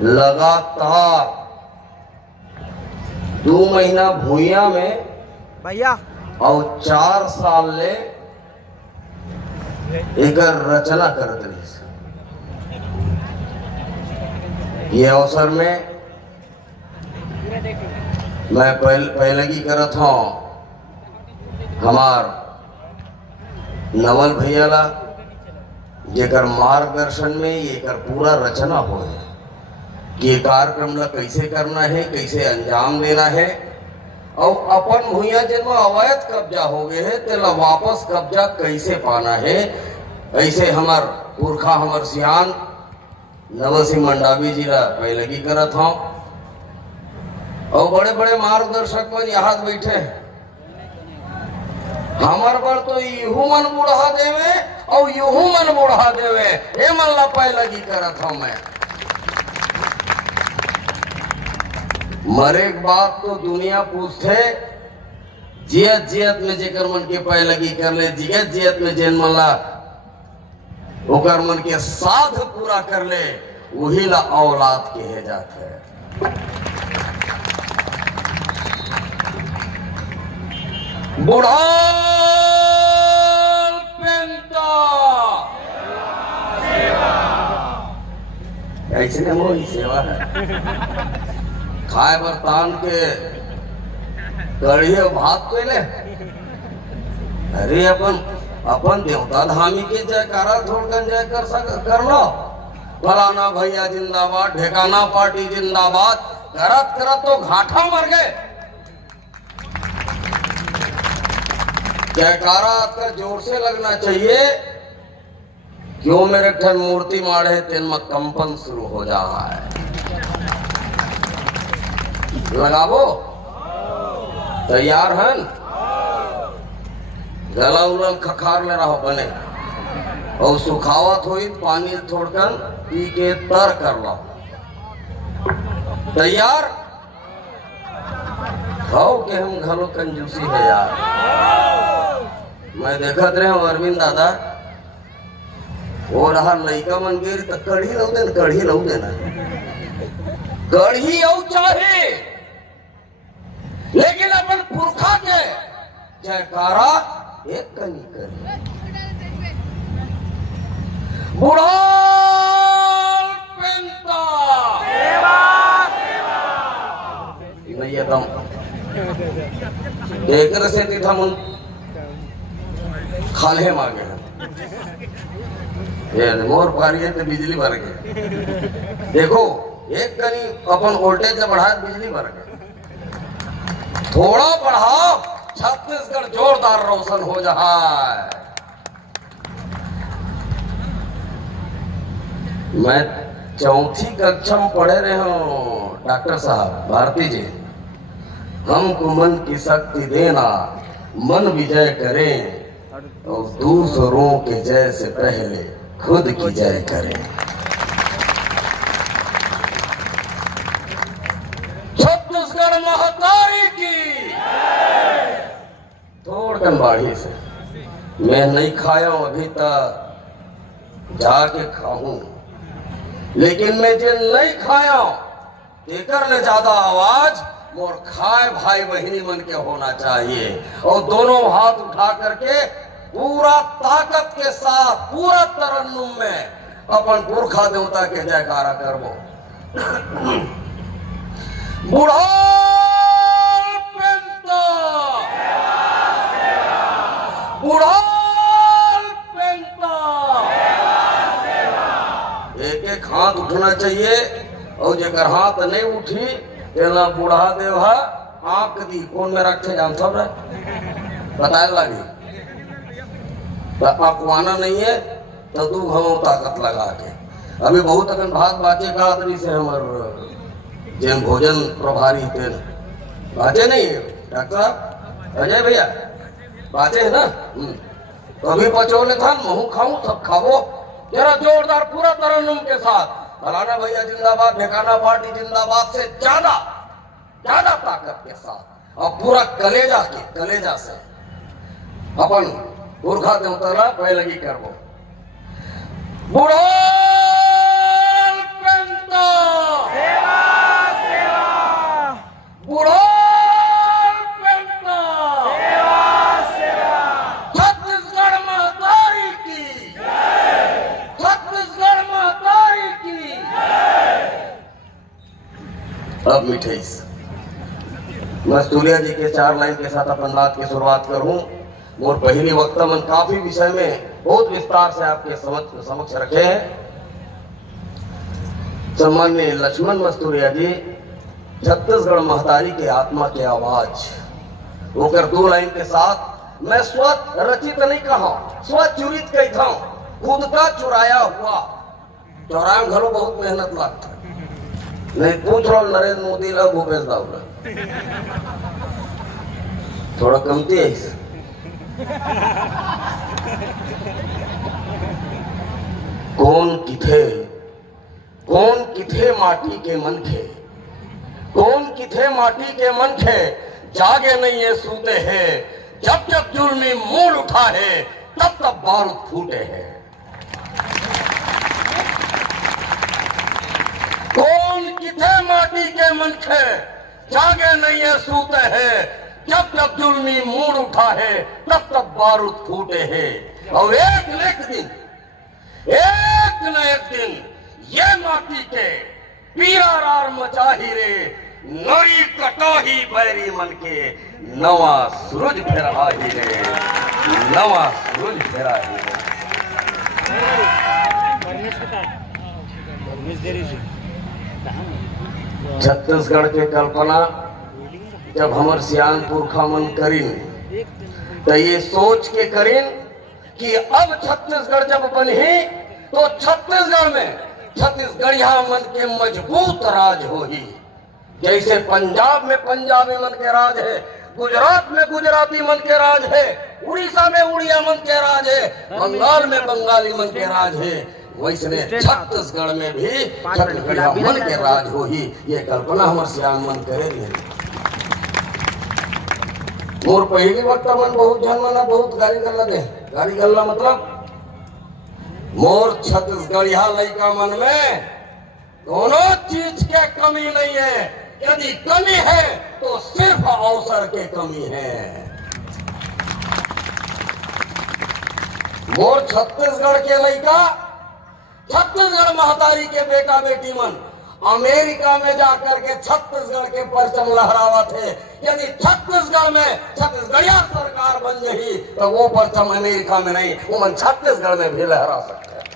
लगातार 2 महीना भूया में भैया और 4 साल ले एक रचना करत रही। ये अवसर में मैं पहले की करत हूँ हमार नवल भैया ला, जेकर मार्गदर्शन में ये कर पूरा रचना हो है कि कार्यक्रम ला कैसे करना है, कैसे अंजाम देना है और अपन भूया जिनमें अवैध कब्जा हो गए है तेला वापस कब्जा कैसे पाना है। ऐसे हमार पुरखा हमार सियान नवल सिंह मंडावी जी ला पहले की करत हूँ और बड़े बड़े मार्गदर्शक मन यहाँ बैठे हैं। हमार पर तो यूं मन बुढ़ा देवे और यूं मन बुढ़ा देवे, ये मन ला पहले की करत हूँ मैं। मरे के बाद तो दुनिया पूछते जियत जियत में जेकर मन के पहले की कर ले, जियत जियत में जेन मन ला ओकर मन के साध पूरा कर ले, वही ला औलाद कहे जाते हैं। बुढ़ाल पेंता ऐसे नहीं वो सेवा है। खाए बर्तान के कड़ी भात पे ले, अरे अपन देवता धामी के जयकारा थोड़कन जय कर लो। फलाना भैया जिंदाबाद, ढेकाना पार्टी जिंदाबाद करत करत तो घाटा मर गए। जयकारा आपका जोर से लगना चाहिए। क्यों मेरे ठन मूर्ति माढ़े तेन में कंपन शुरू हो जा रहा है। लगाबो तैयार हन, गला उलल खखार ले रहो बने और सुखावत हुई पानी थोड़कन पी के तर कर लो। तैयार खाओ के हम घलो कंजूसी है यार। मैं देखत रहे हूँ अरविंद दादा वो रहा लइका मन गिर तो कढ़ी लऊ देना, कढ़ी लऊ देना, कढ़ी औ चाहे लेकिन अपन पुरखा के जयकारा एक कनी करी। बुढ़ाल पेंता नहीं दम देकर से तीथा मन खाले मांगे ये मोर पारी है तो बिजली भर गए। देखो एक कनी अपन वोल्टेज बढ़ा बिजली भर गए, थोड़ा बढ़ाओ छत्तीसगढ़ जोरदार रोशन हो जाए। मैं 4ठी कक्षा में पढ़े रहे हूँ डॉक्टर साहब भारती जी। हमको मन की शक्ति देना, मन विजय करें और दूसरों के जय से पहले खुद की जय करें। छत्तीसगढ़ महतारी की थोड़कन बाढ़ी से मैं नहीं खाया हूं अभी तक, जाके खाऊं। लेकिन मैं जो नहीं खाया एकर ले ज्यादा आवाज मोर खाए भाई बहनी मन के होना चाहिए। और दोनों हाथ उठा करके पूरा ताकत के साथ पूरा तरन्नुम में अपन पुरखा देवता के जयकारा करबो। बुढ़ाल पेंता, बुढ़ाल पेंता, एक एक हाथ उठना चाहिए और जेकर हाथ नहीं उठी तेला बुढ़ा देवा आंख दी कौन में रखे जान सब बताए लगी। पकवाना नहीं है तो तू घमो ताकत लगा के। अभी बहुत अगर भात बाचे का आदमी से हमार जैन भोजन प्रभारी थे बाचे नहीं है डॉक्टर साहब अजय भैया बाचे है ना। तो अभी पचोले था महू खाऊं सब खावो जरा जोरदार पूरा तरन्नुम के साथ। फलाना भैया जिंदाबाद, ढेकाना पार्टी जिंदाबाद से ज्यादा ज्यादा ताकत के साथ और पूरा कलेजा से अपन पुरखा देवता पहले की करबो। बुढ़ाल पेंता अब मिठे मस्तूरिया जी के 4 लाइन के साथ अपन बात की शुरुआत करूं। मोर पहली वक्ता मन काफी विषय में बहुत विस्तार से आपके समक्ष रखे हैं। सम्माननीय लक्ष्मण मस्तूरिया जी छत्तीसगढ़ महतारी के आत्मा के आवाज होकर 2 लाइन के साथ मैं स्व रचित नहीं कहा, स्वचुरित कहता हूं, खुद का चुराया हुआ। चौराया घरों बहुत मेहनत लगता नहीं। पूछ रहा नरेंद्र मोदी ला, भूपेश दावला थोड़ा कमती है इस। कौन किथे माटी के मन खे, कौन किथे माटी के मन खे, जागे नहीं है सूते हैं, जब जब जुल्मी मूड उठा है तब तब बारूद फूटे हैं। कौन किथे माटी के मन खे, जागे नहीं है सूते हैं, जब जब जुल्मी मूड उठा है तब तब बारूद फूटे हैं। और एक न एक दिन ये माटी के पीरार मचाही रे, नई कटाही बैरी मन के, नवा सूरज फेराही रे, नवा सूरज फेराही रे। छत्तीसगढ़ के कल्पना जब हमर सियान पुरखा मन करीन तो ये सोच के करीन कि अब छत्तीसगढ़ जब बनी तो छत्तीसगढ़ में छत्तीसगढ़िया मन के मजबूत राज होही। जैसे पंजाब में पंजाबी मन के राज है, गुजरात में गुजराती मन के राज है, उड़ीसा में उड़िया मन के राज है, बंगाल में बंगाली मन के राज है, वैसने छत्तीसगढ़ में भी छत्तीसगढ़िया मन के राज होही। ये कल्पना हमार सियान मन करे। मोर पहली वक्ता मन बहुत जन मना बहुत गाली गल्ला दे। गाली गल्ला मतलब मोर छत्तीसगढ़िया लड़का मन में दोनों चीज के कमी नहीं है। यदि कमी है तो सिर्फ अवसर के कमी है। मोर छत्तीसगढ़ के लड़का, छत्तीसगढ़ महतारी के बेटा बेटी मन अमेरिका में जाकर के छत्तीसगढ़ के परचम लहरावा थे। यदि छत्तीसगढ़ में छत्तीसगढ़िया सरकार बन गई तो वो परचम अमेरिका में नहीं, वो मन छत्तीसगढ़ में भी लहरा सकते हैं।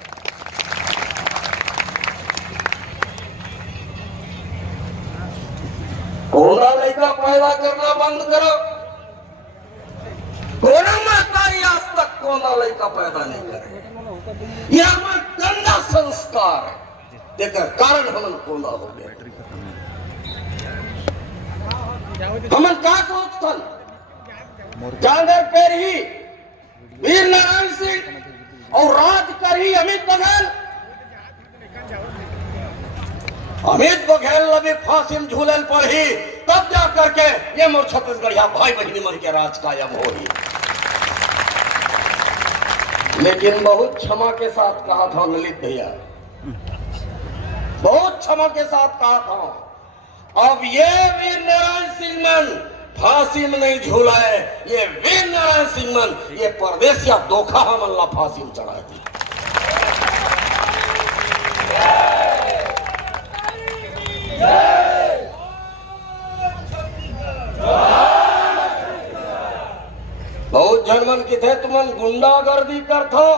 कोना लड़का पैदा करना बंद करो। कोना महतारी आज तक कोना लड़का पैदा नहीं करे। यह हमारा गंदा संस्कार है, देकर कारण हमन कोंदा हो गए। हमन का सोचथन जांगर पेर ही वीर नारायण सिंह और राज कर ही अमित बघेल। अमित बघेल लबे फांसी में झूलन पड़ी तब जा करके ये मोर छत्तीसगढ़िया भाई बहनी मन के राज कायम हो ही। लेकिन बहुत क्षमा के साथ कहा था ललित भैया, बहुत क्षमा के साथ कहा था, अब ये वीर नारायण सिंह मन फांसी में नहीं झूला है। ये वीर नारायण सिंह मन ये परदेसिया धोखा हमन ला फांसी में चढ़ा दी। बहुत जनमन की थे तुमन गुंडागर्दी करथो।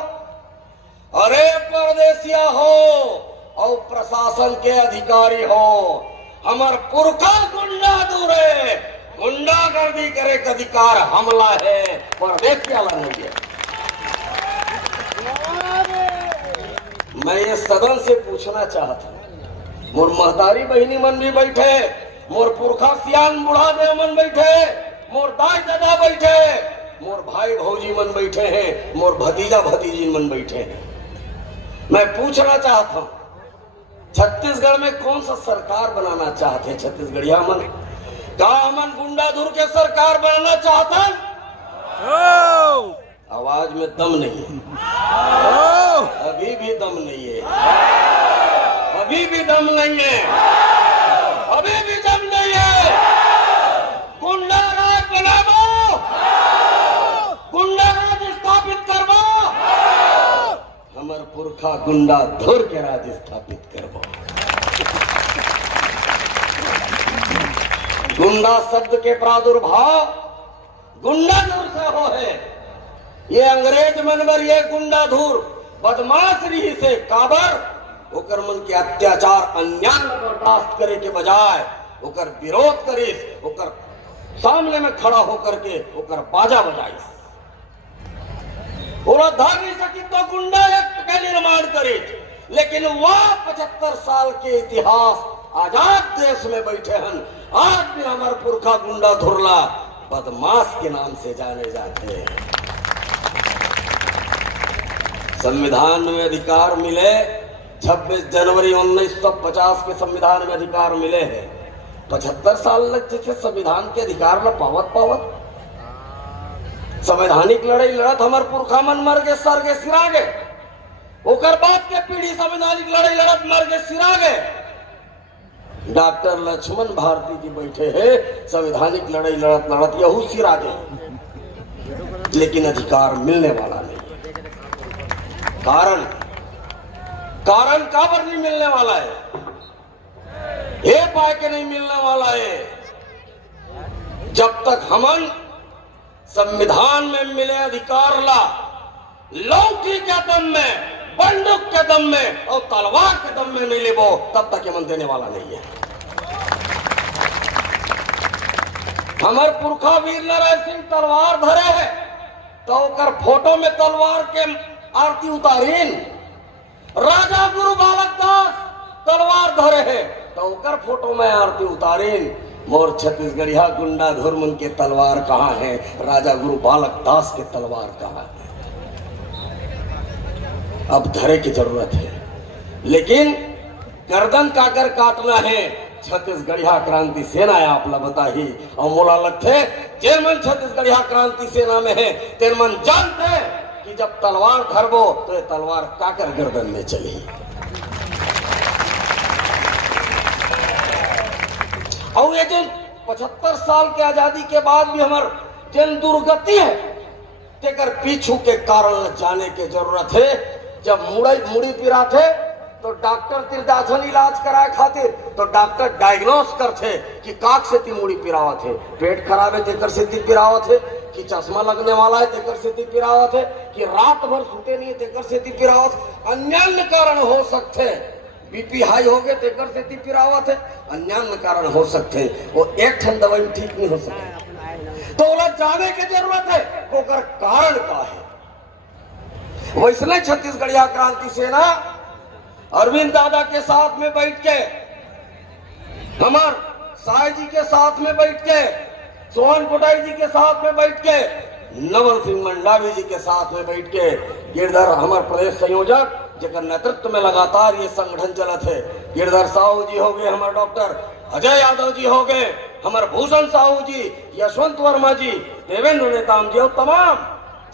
अरे परदेसिया हो और प्रशासन के अधिकारी हो, हमार पुरखा गुंडा दूरे, गुंडागर्दी करे का अधिकार हमला है, परदेसिया ला नहीं है। मैं ये सदन से पूछना चाहता हूँ, मोर महतारी बहनी मन भी बैठे, मोर पुरखा सियान बुढ़ा देव मन बैठे, मोर दाई दादा बैठे, मोर भाई भौजी मन बैठे हैं, मोर भतीजा भतीजी मन बैठे हैं। मैं पूछना चाहता हूँ, छत्तीसगढ़ में कौन सा सरकार बनाना चाहते हैं छत्तीसगढ़िया मन? का हमन गुंडाधुर के सरकार बनाना चाहते हैं? आवाज में दम नहीं है, अभी भी दम नहीं है, अभी भी दम नहीं है, अभी भी दम नहीं है। गुंडा राज बनाओ, गुंडा राज स्थापित करवाओ, हमर पुरखा गुंडा धुर के राज स्थापित करवाओ। गुंडा शब्द के प्रादुर्भाव गुंडा धुर से हो है। ये अंग्रेज मनवर ये गुंडा धुर बदमाश रही से काबर ओकर मन के अत्याचार अन्याय बर्दाश्त करे के बजाय ओकर विरोध करिस, ओकर सामने में खड़ा होकर के ओकर बाजा बजाइस। और धर नहीं सकी तो गुंडा एक्ट का निर्माण करे, लेकिन वह 75 साल के इतिहास आजाद देश में बैठे हन। आज भी हमारे पुरखा गुंडा धुरला बदमाश के नाम से जाने जाते हैं। संविधान में अधिकार मिले 26 जनवरी 1950 के संविधान में अधिकार मिले हैं। 75 साल लग थे संविधान के अधिकार न पावत संवैधानिक लड़ाई लड़त हमार पुरखा मन मर गए, सर गए, सिरा गए। ओकर बाद के पीढ़ी संवैधानिक लड़ाई लड़त मर गए, सिरा गए। डॉक्टर लक्ष्मण भारती जी बैठे हैं, संवैधानिक लड़ाई लड़त लड़त यहू सिरा गए, लेकिन अधिकार मिलने वाला नहीं। कारण काबर नहीं मिलने वाला है, ये पाए के नहीं मिलने वाला है। जब तक हमन संविधान में मिले अधिकार ला लौठी के दम में, बंदूक के दम में और तलवार के दम में नहीं लेबो, तब तक ये मन देने वाला नहीं है। हमार पुरखा वीर नारायण सिंह तलवार धरे है तो ओकर फोटो में तलवार के आरती उतारीन। राजा गुरु बालक दास तलवार धरे है तो ओकर फोटो में आरती उतारीन। मोर छत्तीसगढ़िया गुंडा धुर मन के तलवार कहाँ है, राजा गुरु बालक दास के तलवार कहाँ है। अब धरे की जरूरत है, लेकिन गर्दन काकर काटना है। छत्तीसगढ़िया क्रांति सेना है आपला बता ही, और मोला लगते जेन मन छत्तीसगढ़िया क्रांति सेना में है तेन मन जानते कि जब तलवार धरबो तो ये तलवार काकर गर्दन में चली। और ये जो 75 साल के आजादी के बाद भी हमार जन दुर्गति है तेकर पीछू के कारण जाने की जरूरत है। जब मुड़ी पिरा थे तो डॉक्टर तिरदाथन इलाज कराए खातिर तो डॉक्टर डायग्नोस करते कि काक से ती मुड़ी पिरावत है, पेट खराब है तेकर से ती पिरावत है, कि चश्मा लगने वाला है तेकर से ती पिरावत है, कि रात भर सोते नहीं है तेकर से ती पिरावत। अन्य कारण हो सकते, बीपी हाई हो गए तेकर से ती पिरावत है, अन्य कारण हो सकते। वो एक ठन दवाई ठीक नहीं हो सके तो ओला जाने की जरूरत है ओकर कारण का है। वैसने छत्तीसगढ़िया क्रांति सेना अरविंद दादा के साथ में बैठ के, हमार साय जी के साथ में बैठ के, सोहन पुटाई जी के साथ में बैठ के, नवल सिंह मंडावी जी के साथ में बैठ के, गिरधर हमार प्रदेश संयोजक जेकर नेतृत्व में लगातार ये संगठन चलत है, गिरधर साहू जी हो गए, हमारे डॉक्टर अजय यादव जी हो गए, हमारे भूषण साहू जी, यशवंत वर्मा जी, देवेंद्र नेताम जी और तमाम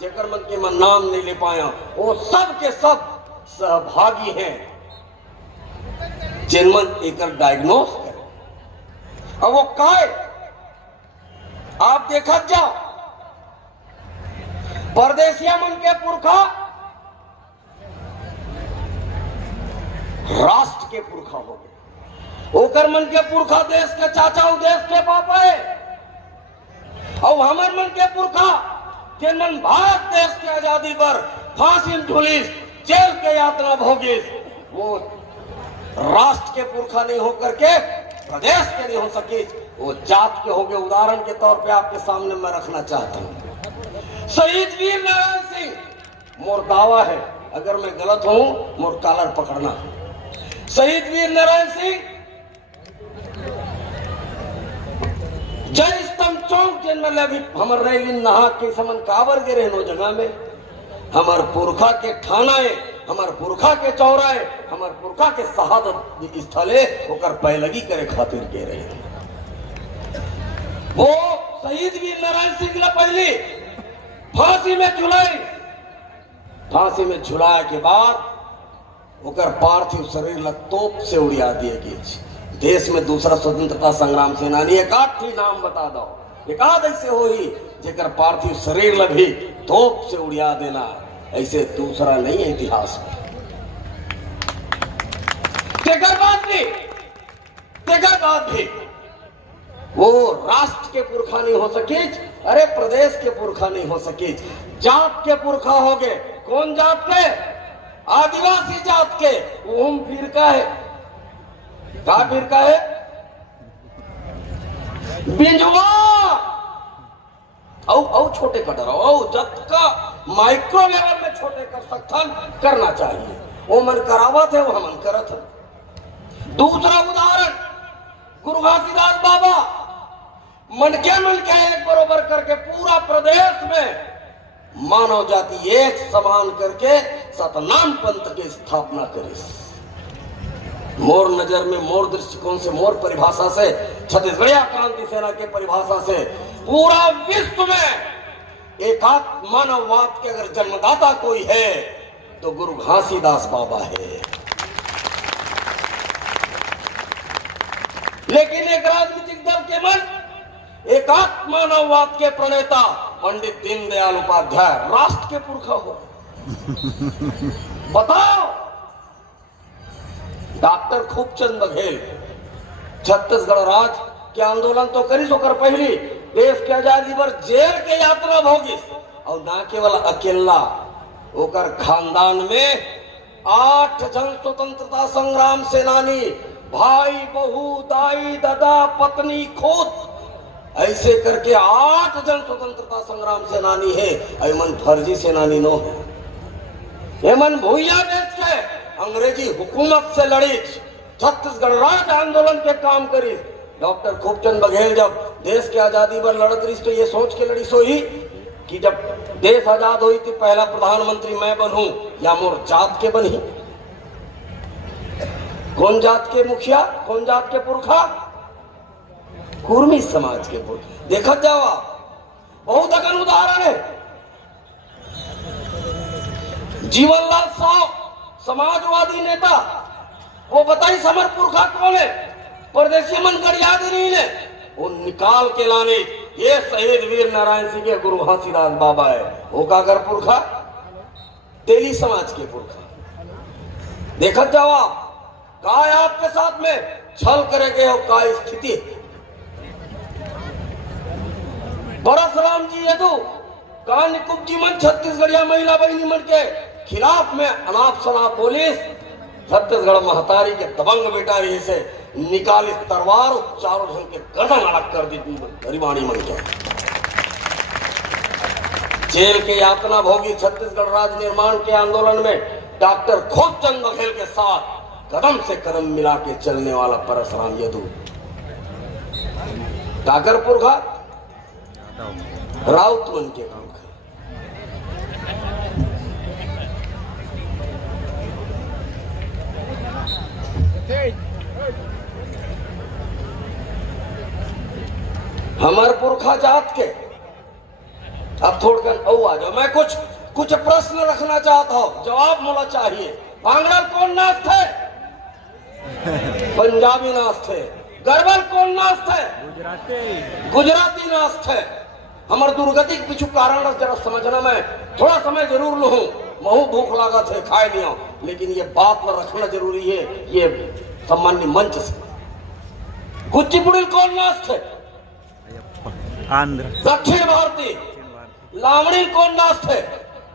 जेकर मन के मन नाम नहीं ले पाया, वो सब के सब सहभागी हैं जिनमन एक डायग्नोस करे। अब वो काय आप देखा जाओ, परदेसिया मन के पुरखा राष्ट्र के पुरखा हो गए, ओकर मन के पुरखा देश के चाचा देश के पापा है, और हमार मन के पुरखा जिन मन भारत देश की आजादी पर फांसी में झूलिस, जेल के यात्रा भोगिस, वो राष्ट्र के पुरखा नहीं होकर के प्रदेश के नहीं हो सके, वो जात के हो गए। उदाहरण के तौर पे आपके सामने मैं रखना चाहता हूँ शहीद वीर नारायण सिंह। मोर दावा है, अगर मैं गलत हूं मोर कॉलर पकड़ना। शहीद वीर नारायण सिंह जय स्तंभ चौक जिनमें अभी हमर रैली नहा के समन काबर गे रहनो जगह में, हमार पुरखा के थाना है, हमार पुरखा के चौराहे, हमार पुरखा के शहादत स्थले ओकर पैलगी करे खातिर गे रहे। वो शहीद वीर नारायण सिंह ला पहले फांसी में झुलाई, फांसी में झुलाए के बाद ओकर पार्थिव शरीर ला तोप से उड़िया दिए गए। देश में दूसरा स्वतंत्रता संग्राम सेनानी एक आठ नाम बता दो, एक आध ऐसे हो ही जेकर पार्थिव शरीर ला भी तोप से उड़िया देना, ऐसे दूसरा नहीं है इतिहास में। तेकर बाद भी वो राष्ट्र के पुरखा नहीं हो सके, अरे प्रदेश के पुरखा नहीं हो सके, जात के पुरखा हो गए। कौन जात के? आदिवासी जात के। ओम फिरका है, क्या फिरका है? बिंजवा औ छोटे कटर जब का माइक्रो लेवल में छोटे कर सकता करना चाहिए। वो मन करावत है, वो मन करत है। दूसरा उदाहरण, गुरु घासीदास बाबा मन के एक बरोबर करके पूरा प्रदेश में मानव जाति एक समान करके सतनाम पंथ की स्थापना करी। मोर नजर में, मोर दृष्टिकोण से, मोर परिभाषा से, छत्तीसगढ़िया क्रांति सेना के परिभाषा से पूरा विश्व में एकात्म मानववाद के अगर जन्मदाता कोई है तो गुरु घासीदास बाबा है। लेकिन एक राजनीतिक दल के मन एकात्म मानववाद के प्रणेता पंडित दीनदयाल उपाध्याय राष्ट्र के पुरखा हो। बताओ, डॉक्टर खूबचंद बघेल छत्तीसगढ़ राज्य के आंदोलन तो करी सोकर पहली देश के आजादी पर जेल के यात्रा भोगिस और ना केवल अकेला, ओकर खानदान में 8 जन स्वतंत्रता संग्राम सेनानी, भाई बहू दाई दादा पत्नी खुद, ऐसे करके 8 जन स्वतंत्रता संग्राम सेनानी है। एमन फर्जी सेनानी नो है। एमन भूया देश के अंग्रेजी हुकूमत से लड़ी, छत्तीसगढ़ राज्य आंदोलन के काम करी। डॉक्टर खूबचंद बघेल जब देश की आजादी पर लड़त रही तो ये सोच के लड़ी सोई कि जब देश आजाद हुई तो पहला प्रधानमंत्री मैं बनूं या मोर जात के बनी। कौन जात के मुखिया, कौन जात के पुरखा? कुर्मी समाज के पुरखा। देखा जावा, बहुत अगन उदाहरण है। जीवनलाल साव समाजवादी नेता, वो बताई समर पुरखा कौन है? परदेशी मन कर याद नहीं है, वो निकाल के लाने ये शहीद वीर नारायण सिंह के गुरु घासीदास बाबा है। वो का कर पुरखा? तेली समाज के पुरखा। देखा जावा, का आपके साथ में छल करेगे हो, का स्थिति। परशुराम जी यदु का निकुंज जी मन छत्तीसगढ़िया महिला बहनी मन के खिलाफ में अनाप शनाप पुलिस छत्तीसगढ़ महतारी के दबंग बेटा रही से निकाली तलवार, चारों जन के गर्दन अलग कर दी गरिमाणी मन के। जेल के यातना भोगी छत्तीसगढ़ राज्य निर्माण के आंदोलन में डॉक्टर खूबचंद बघेल के साथ कदम से कदम मिला के चलने वाला परशुराम यदु काकर पुरखा? राउत मन के पुरखा। हमार पुरखा जात के। अब थोड़ा औ आ जाओ, मैं कुछ प्रश्न रखना चाहता हूं, जवाब मुझे चाहिए। भांगड़ल कौन नाच थे? पंजाबी नाच थे। गरबल कौन नाच थे? गुजराती नाच थे। हमार दुर्गति के पीछू कारण जरा समझना, मैं थोड़ा समय जरूर लूँ, महू भूख लगा थे खाए लिया, लेकिन ये बात रखना जरूरी है ये सम्मान्य मंच से। कुचिपुड़ी कौन नाच थे? आंध्र। दक्षिण भारतीय। लावणी कौन नाच थे?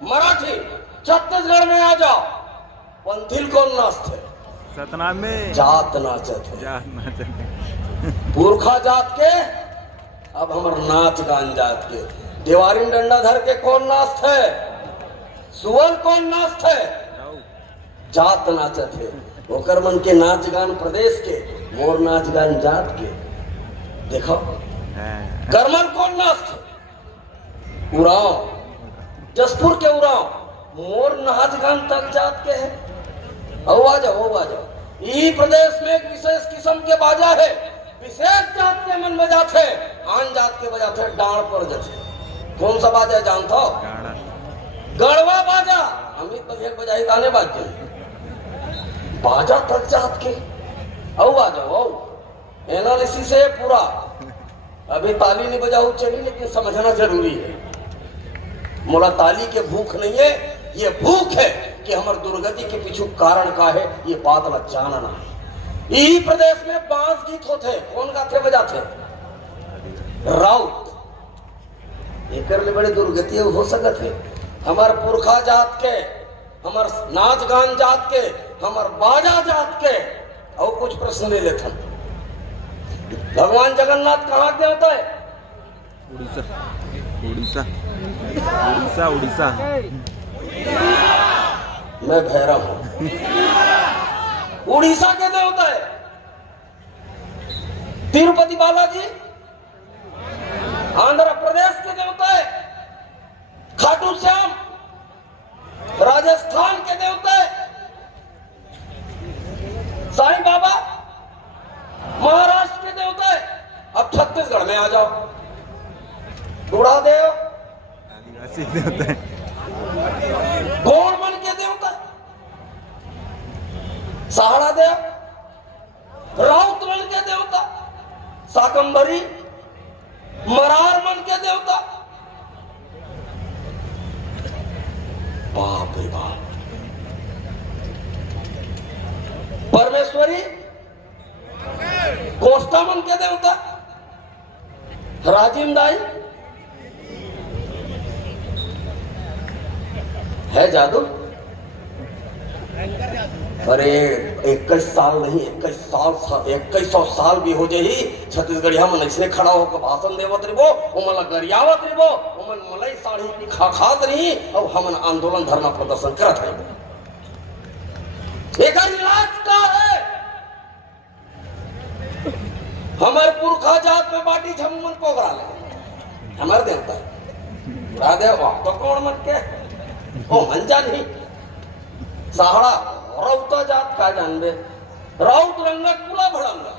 मराठी। छत्तीसगढ़ में आ जाओ, पंथिल कौन नाच थे? सतना में जात नाचत है। पुरखा जात के, अब हमार नाच गान जात के। देवारी डंडा धर के कौन नाच थे? सुअर कौन नाच थे? जात नाचत है। ओकर मन के नाच गान प्रदेश के, मोर नाच गान जात के। देखो गरमन कौन नाच थे? उराव, जसपुर के उराव, मोर नाच गान तक जात के है। आ जाओ। ई प्रदेश में एक विशेष किस्म के बाजा है, विशेष जात के मन बजा थे, आन जात के बजा थे डांड पर जैसे। कौन सा बाजा जानता हो? गढ़वा बाजा। अमित बघेल बजाई गाने बाजते बाजा तक जात के। आ जाओ, एनालिसिस है पूरा। अभी ताली नहीं बजाऊ चली, लेकिन समझना जरूरी है। मोला ताली के भूख नहीं है, ये भूख है कि हमारे दुर्गति के पीछे कारण का है, ये बात ला जानना है। यही प्रदेश में बांस गीत होते, कौन गाते बजाते? राउत एकर ले बड़े दुर्गति हो सकत है। हमार पुरखा जात के, हमार नाच गान जात के, हमार बाजा जात के, और कुछ प्रश्न ले लेते हैं। भगवान जगन्नाथ कहाँ के होता है? उड़ीसा उड़ीसा उड़ीसा उड़ीसा। मैं भैरव हूं। उड़ीसा के देवता है। तिरुपति बालाजी आंध्र प्रदेश के देवता है। खाटू श्याम राजस्थान के देवता है। साईं बाबा महाराष्ट्र के देवता है। अब छत्तीसगढ़ में आ जाओ, बूढ़ा देव आदिवासी देवता है। गोड़मन के देवता, सहाड़ा देव, राउत मन के देवता, शाकंभरी मरार मन के देवता। बाप रे बाप। परमेश्वरी कोष्टा मन के देवता, राजिम दाई है जादू। अरे 21 साल नहीं, 2100 साल भी हो जाही छत्तीसगढ़िया मन ऐसे खड़ा होकर भाषण देवत रहिबो, ओमन गरियावत रहिबो, ओमन मलाई साड़ी खात रही और हमन आंदोलन धरना प्रदर्शन करत रहिबो। एकर इलाज का है? हमार पुरखा जात में बाटी झमन पोगरा ले हमार देवता बुढ़ा देव तो कौन मन के ओ मन जानी सहाड़ा रौता जात का जानबे राउत रंगा कुला भड़ंगा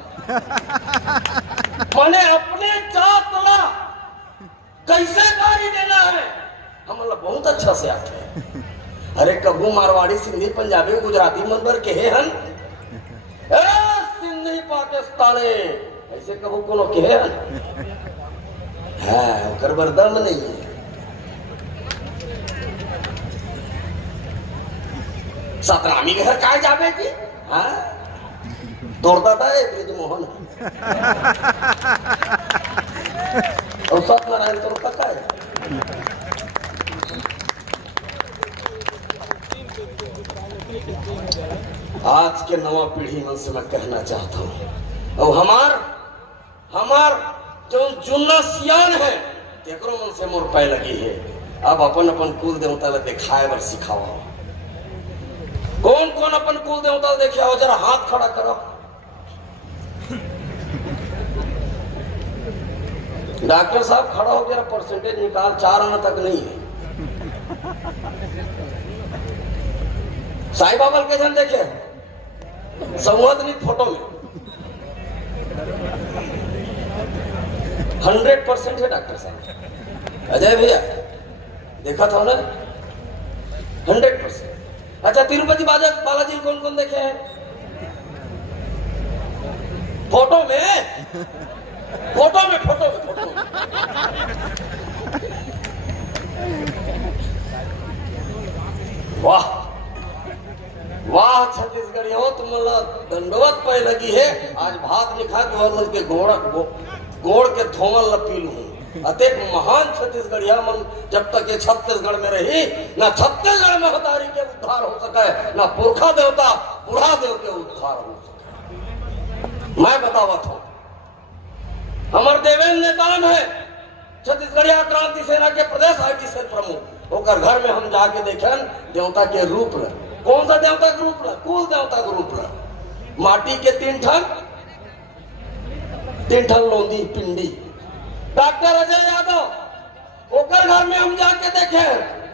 मने अपने जात ला कैसे गाड़ी देना है हम लोग बहुत अच्छा से आते हैं। अरे कबू मारवाड़ी सिंधी पंजाबी गुजराती मंबर के हन सिंधी पाकिस्तानी ऐसे कबू कोनो के हन कर बरदम नहीं है। सतरामी के घर काय जाबे की हाँ दौड़ता था ब्रिज मोहन और सत्यनारायण तो पता है। आज के नवा पीढ़ी मन से मैं कहना चाहता हूँ और हमार जो जुन्ना सियान है तेकरो मन से मोर पाए लगी है। अब अपन अपन कुल देवता ले दिखाए बर सिखाओ। कौन कौन अपन कुल देवता देखे हो जरा हाथ खड़ा करो। डॉक्टर साहब खड़ा हो जरा परसेंटेज निकाल 4 आना तक नहीं है। साईं बाबा के जन देखे संवादनिक फोटो में 100% है डॉक्टर साहब। अजय भैया देखा था ना 100%। अच्छा तिरुपति बालाजी कौन कौन देखे हैं फोटो में? फोटो में वाह वाह छत्तीसगढ़ियों तुम दंडवत पे लगी है। आज भात लिखा गवर्नमेंट के गोड़ के धोमल न पी लूं। अतेक महान छत्तीसगढ़िया मन जब तक ये छत्तीसगढ़ में रही ना छत्तीसगढ़ में हतारी के उद्धार हो सके ना पुरखा देवता बुढ़ा देव के उद्धार हो सके। मैं बतावत हूं हमार देवेंद्र नेतान है छत्तीसगढ़िया क्रांति सेना के प्रदेश आईटी सेल प्रमुख होकर घर में हम जाके देखें देवता के रूप ला। कौन सा देवता का रूप ला? कुल देवता का रूप ला। माटी के 3 ठन लोंदी पिंडी। डॉक्टर अजय यादव ओकर घर में हम जाके देखे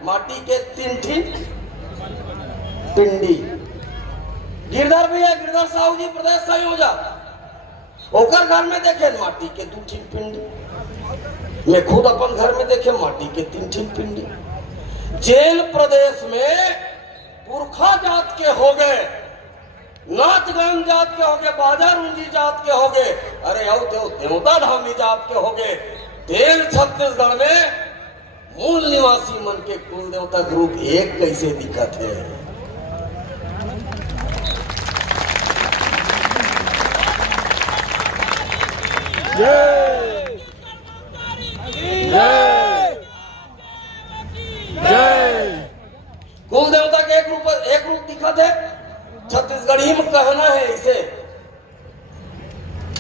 माटी के 3 पिंडी। गिरधर भैया गिरधर साहू जी प्रदेश संयोजक ओकर घर में देखे माटी के 2 पिंडी। मैं खुद अपन घर में देखे माटी के 3 पिंडी। जेल प्रदेश में पुरखा जात के हो गए, नाच गान जात के हो गए, बाजा रूंजी जात के हो गए, अरे देवता धामी जात के हो गए। तेल छत्तीसगढ़ में मूल निवासी मन के कुल देवता ग्रुप एक कैसे दिखत है।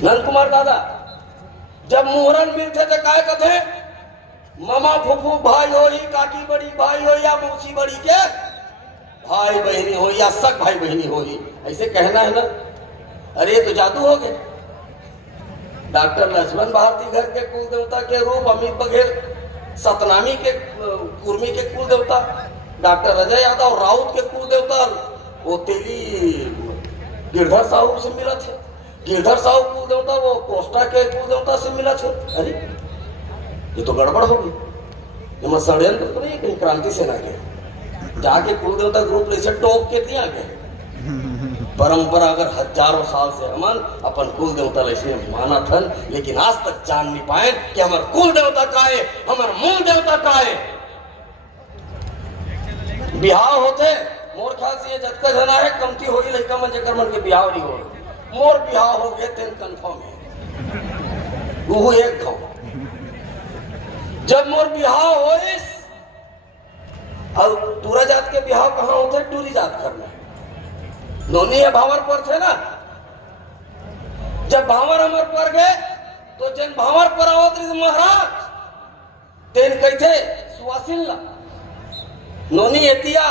नंद कुमार दादा जब मुहूर्त मिलते थे काय कथे मामा फूफू भाई हो ही काकी बड़ी भाई हो या मौसी बड़ी के भाई बहनी हो या सग भाई बहनी हो ही ऐसे कहना है ना। अरे तो जादू हो गए। डॉक्टर लक्ष्मण भारती घर के कुल देवता के रूप अमित बघेल सतनामी के कुर्मी के कुल देवता, डॉक्टर अजय यादव राउत के कुल देवता वो तेली गिरधर साहू से मिला थे, गिरधर साहू कुल देवता वो कोस्टा के कुल देवता से मिला थे। अरे ये तो गड़बड़ हो गई, ये षड्यंत्र तो नहीं कहीं क्रांति सेना के जाके कुल देवता ग्रुप ऐसे टोक के दिया गए। परंपरा अगर हजारों साल से हमन अपन कुल देवता ऐसे माना थन, लेकिन आज तक जान नहीं पाए कि हमार कुल देवता का है, हमार मूल देवता का है। बिहाव होते मोर ख्याल से ये जतका जना है कमती हो ही लड़का मन जकर मन के बिहाव नहीं हो, मोर बिहाव हो गए तेन कंफर्म है वो एक गाँव। जब मोर बिहाव होइस और टूरा जात के बिहाव कहाँ होते, टूरी जात करना नोनी है भावर पर थे ना। जब भावर अमर पर गए तो जन भावर पर आवत महाराज तेन कहते सुवासिन ला नोनी एतिया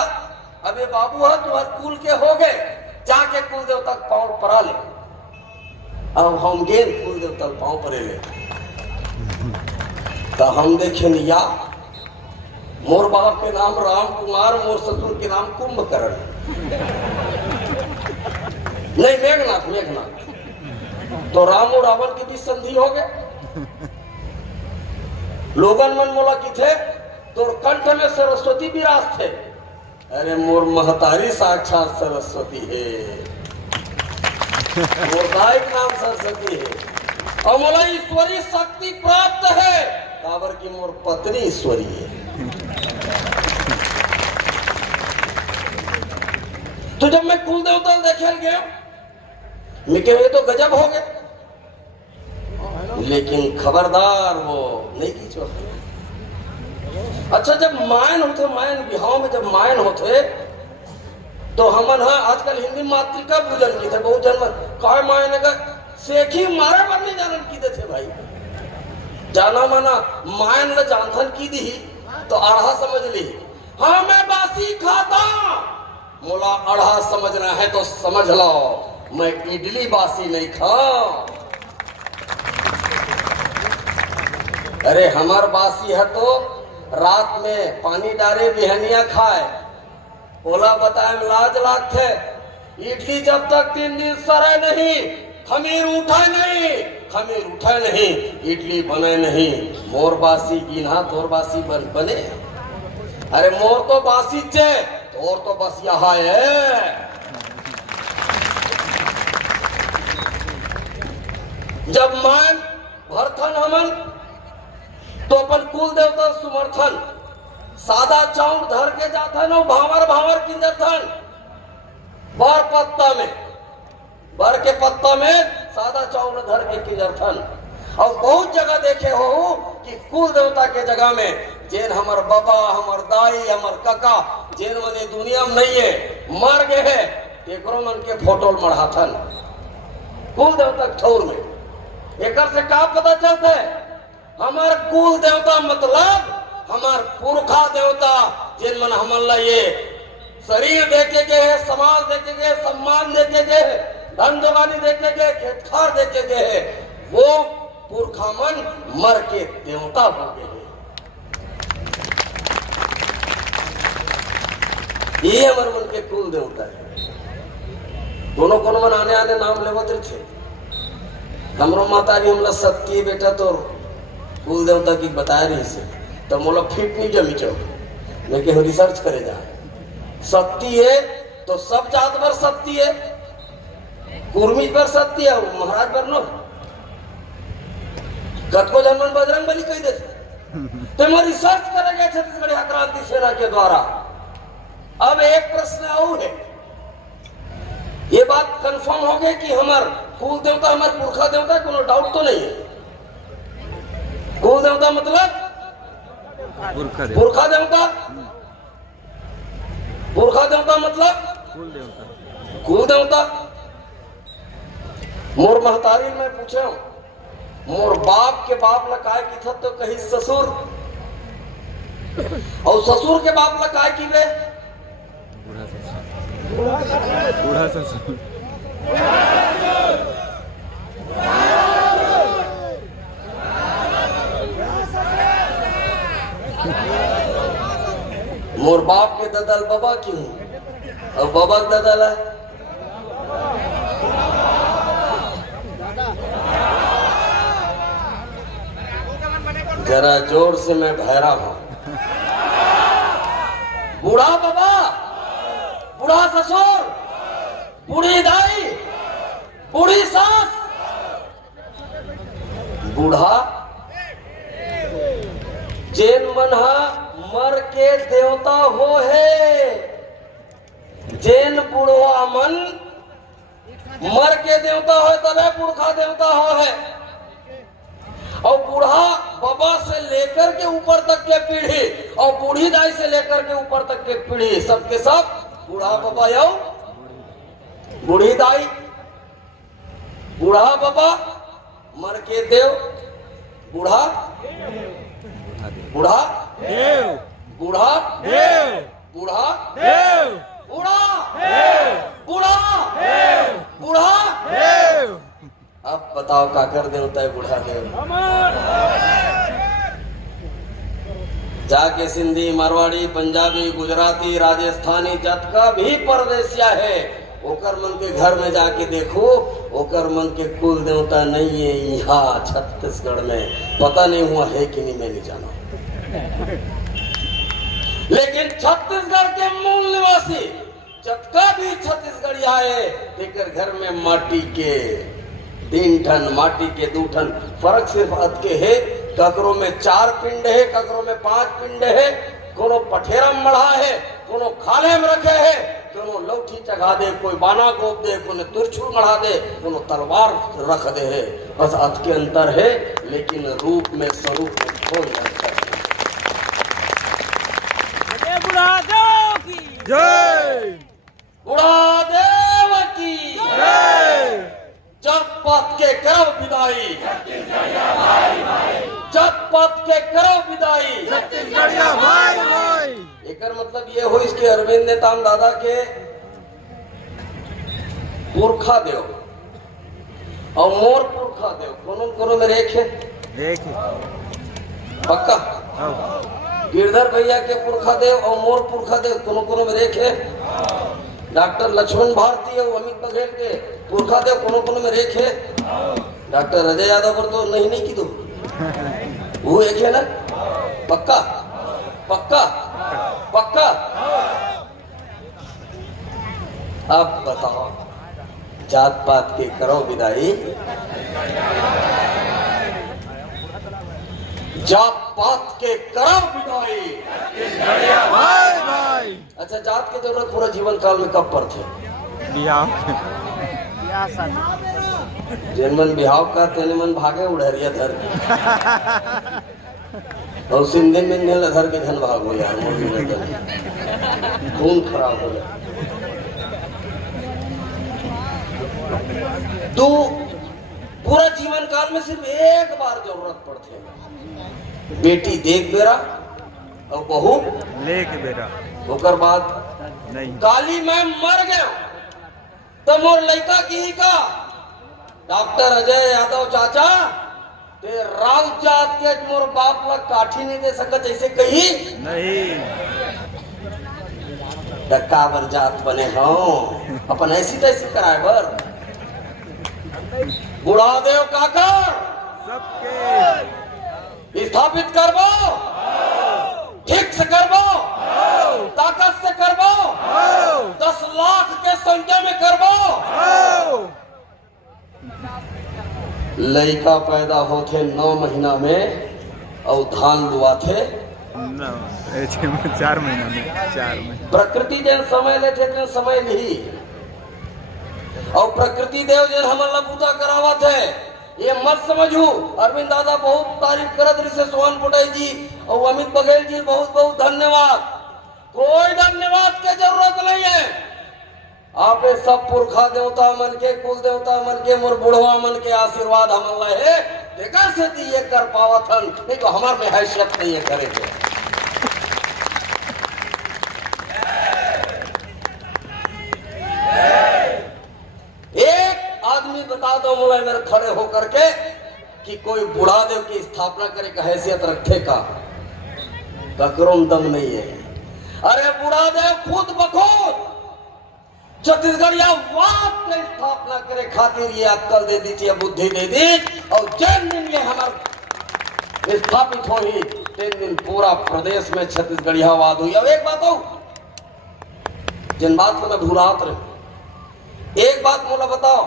अबे बाबू है तुम्हार कुल के हो गए, जाके कुल देवता पांव परा ले। अब हम गेन कुल देवता पांव परे ले तो हम देखे या मोर बाप के नाम राम कुमार, मोर ससुर के नाम कुंभकर्ण, नहीं मेघनाथ, मेघनाथ तो राम और रावण के बीच संधि हो गए। लोगन मन मोला की थे तो कंठ में सरस्वती विराज थे। अरे मोर महतारी साक्षात सरस्वती है, मोर दाई नाम सरस्वती है और मोला ईश्वरी शक्ति प्राप्त है, काबर की मोर पत्नी ईश्वरी है। तो जब मैं कुल देवता देखे गया मैं कह तो गजब हो गए, लेकिन खबरदार वो नहीं की छोड़ते। अच्छा जब मायन होते, मायन बिहाव में जब मायन होते तो हमन हाँ आजकल हिंदी मातृका पूजन की थे बहुत जन्म काय मायन का सेखी मारे पर नहीं जानन की थे भाई, जाना माना मायन ल जानथन की दी तो आढ़ा समझ ली। हाँ मैं बासी खाता, मोला आढ़ा समझना है तो समझ लो, मैं इडली बासी नहीं खा। अरे हमार बासी है तो रात में पानी डारे बिहनिया खाए, ओला बताए लाज लाख है। इडली जब तक 3 दिन सरे नहीं, खमीर उठा नहीं, खमीर उठा नहीं, इडली बने नहीं। मोर बासी गिना तोर बासी बने। अरे मोर तो बासी चे तोर तो बस यहाँ है। जब मान भरथन हमन तो अपन कुल देवता सुमर्थन सादा चाउर धर के जाता न भावर भावर किंदर थन बर पत्ता में, बर के पत्ता में सादा चाउर धर के किंदर थन। और बहुत जगह देखे हो कि कुल देवता के जगह में जेन हमर बाबा, हमर दाई, हमर काका जेन मने दुनिया में नहीं है मर गए है, एकरो मन के फोटो मढ़ाथन कुल देवता ठौर में। एकर से का पता चलता है, हमार कुल देवता मतलब हमार पुरखा देवता जिन मन हमन ला ये शरीर देके गए है, समाज देके गए, सम्मान देके गए, धन दौलानी देके गए, खेत खार देके गए है, वो पुरखा मन मर के देवता हो गए। ये हमारे मन के कुल देवता है। कोनो कोनो मन आने आने नाम लेवत थे। हमरो मातारी हमला सत्य बेटा तो कुल देवता की बता रही से तो मोला फिट नहीं जमी चो, मैं के रिसर्च करे जा। सत्य है तो सब जात पर सत्य है, कुर्मी पर सत्य है, महाराज पर नो गत को जन्मन बजरंग बली कही देते। तो मैं रिसर्च करेंगे छत्तीसगढ़ क्रांति सेना के द्वारा। अब एक प्रश्न और है, ये बात कंफर्म हो गई कि हमार कुल देवता हमार पुरखा देवता, कोनो डाउट तो नहीं है। कुल देवता मतलब पुरखा देवता, पुरखा देवता मतलब कुल देवता। मोर महतारी में पूछे मोर बाप के बाप ला काय की था तो कही ससुर और ससुर के बाप ला काय की वे बूढ़ा ससुर मोर बाप के ददल बाबा क्यों और बाबा के ददल है जरा जोर से मैं भैरा हूं बूढ़ा बाबा बूढ़ा ससुर बूढ़ी दाई बूढ़ी सास बूढ़ा जैन मनहा मर के देवता हो है जैन बूढ़वा मन मर के देवता हो तबे पुरखा देवता हो है और बूढ़ा बाबा से लेकर के ऊपर तक के पीढ़ी और बूढ़ी दाई से लेकर के ऊपर तक के पीढ़ी सबके सब बूढ़ा बाबा यो बूढ़ी दाई बूढ़ा बाबा मर के देव बूढ़ा बूढ़ा देव बूढ़ा देव बूढ़ा देव बूढ़ा देव बूढ़ा देव बूढ़ा देव अब बताओ का कर देवता है बूढ़ा देव जाके सिंधी मारवाड़ी पंजाबी गुजराती राजस्थानी जतका भी परदेसिया है ओकर मन के घर में जाके देखो ओकर मन के कुल देवता नहीं है यहाँ छत्तीसगढ़ में पता नहीं हुआ है कि नहीं मैं नहीं जाना लेकिन छत्तीसगढ़ के मूल निवासी जतका भी छत्तीसगढ़िया है लेकर घर में माटी के 3 टन माटी के 2 टन फर्क सिर्फ अत के है ककरों में 4 पिंड है ककरों में 5 पिंड है कोनो पठेरा में मढ़ा है कोनो खाले में रखे है कोनो लौठी चढ़ा दे कोई बाना गोप दे कोनो तुरछुल मढ़ा दे कोनो तलवार रख दे है बस अत के अंतर है लेकिन रूप में स्वरूप में कोई अंतर जय बूढ़ा देव की जय बूढ़ा देव की जय जब पथ के करो विदाई जब पथ के करो विदाई छत्तीसगढ़िया भाई भाई एकर मतलब ये हो इसके अरविंद नेताम दादा के पुरखा देव और मोर पुरखा देव कोनो में रेख है देखिए पक्का आओ गिरधर भैया के पुरखा देव और मोर पुरखा देव कोनो में रेख है डॉक्टर लक्ष्मण भारती और अमित बघेल के पुरखा देव कोनो में रेख है डॉक्टर अजय यादव पर तो नहीं की दो वो एक है ना पक्का पक्का पक्का अब बताओ जात पात के करो विदाई जात पात के करो विदाई भाई भाई अच्छा जात की जरूरत पूरा जीवन काल में कब पर थे बिहार जनमन बिहाव का तेने मन भागे उड़हरिया धर के और सिंधी में नील धर के धन भाग हो यार खून खराब हो जाए तो पूरा जीवन काल में सिर्फ एक बार जरूरत पड़ती है बेटी देख बेरा और बहू लेके बेरा होकर बाद नहीं काली मैं मर गया तो मोर लड़का की ही का डॉक्टर अजय यादव चाचा ते राव जात के मोर बाप ला काठी नहीं दे सकत ऐसे कही नहीं डक्कावर जात बने हो अपन ऐसी तैसी कराए बर बुढ़ा देव काकर सबके स्थापित करबो ठीक से करबो ताकत से करबो 10 लाख के संख्या में करबो लड़का पैदा होते 9 महीना में और धान लुआ थे 4 महीना में 4 महीना प्रकृति जन समय लेते थे समय नहीं और प्रकृति देव जन हमला पूजा करावा थे ये मत समझू अरविंद दादा बहुत तारीफ करत रही से सोहन पुटाई जी और अमित बघेल जी बहुत बहुत धन्यवाद कोई धन्यवाद की जरूरत नहीं है आपे सब पुरखा देवता मन के कुल देवता मन के मोर बुढ़वा मन के आशीर्वाद हमन है देखा से ये कर पावत हन, नहीं तो हमार में हैसियत नहीं है करे के। एक आदमी बता दो मुला मेरे खड़े होकर के कि कोई बुढ़ा देव की स्थापना करे का हैसियत रखे का ककरों दम नहीं है। अरे बुढ़ा देव खुद बखुद छत्तीसगढ़ या वाद की स्थापना करे खातिर ये अक्कल दे दी, बुद्धि दे दी, और जिन दिन ये हमार स्थापित हो ही तीन दिन पूरा प्रदेश में छत्तीसगढ़िया वाद हुई। अब एक बात हो जिन बात को मैं भूलात रहे, एक बात मुझे बताओ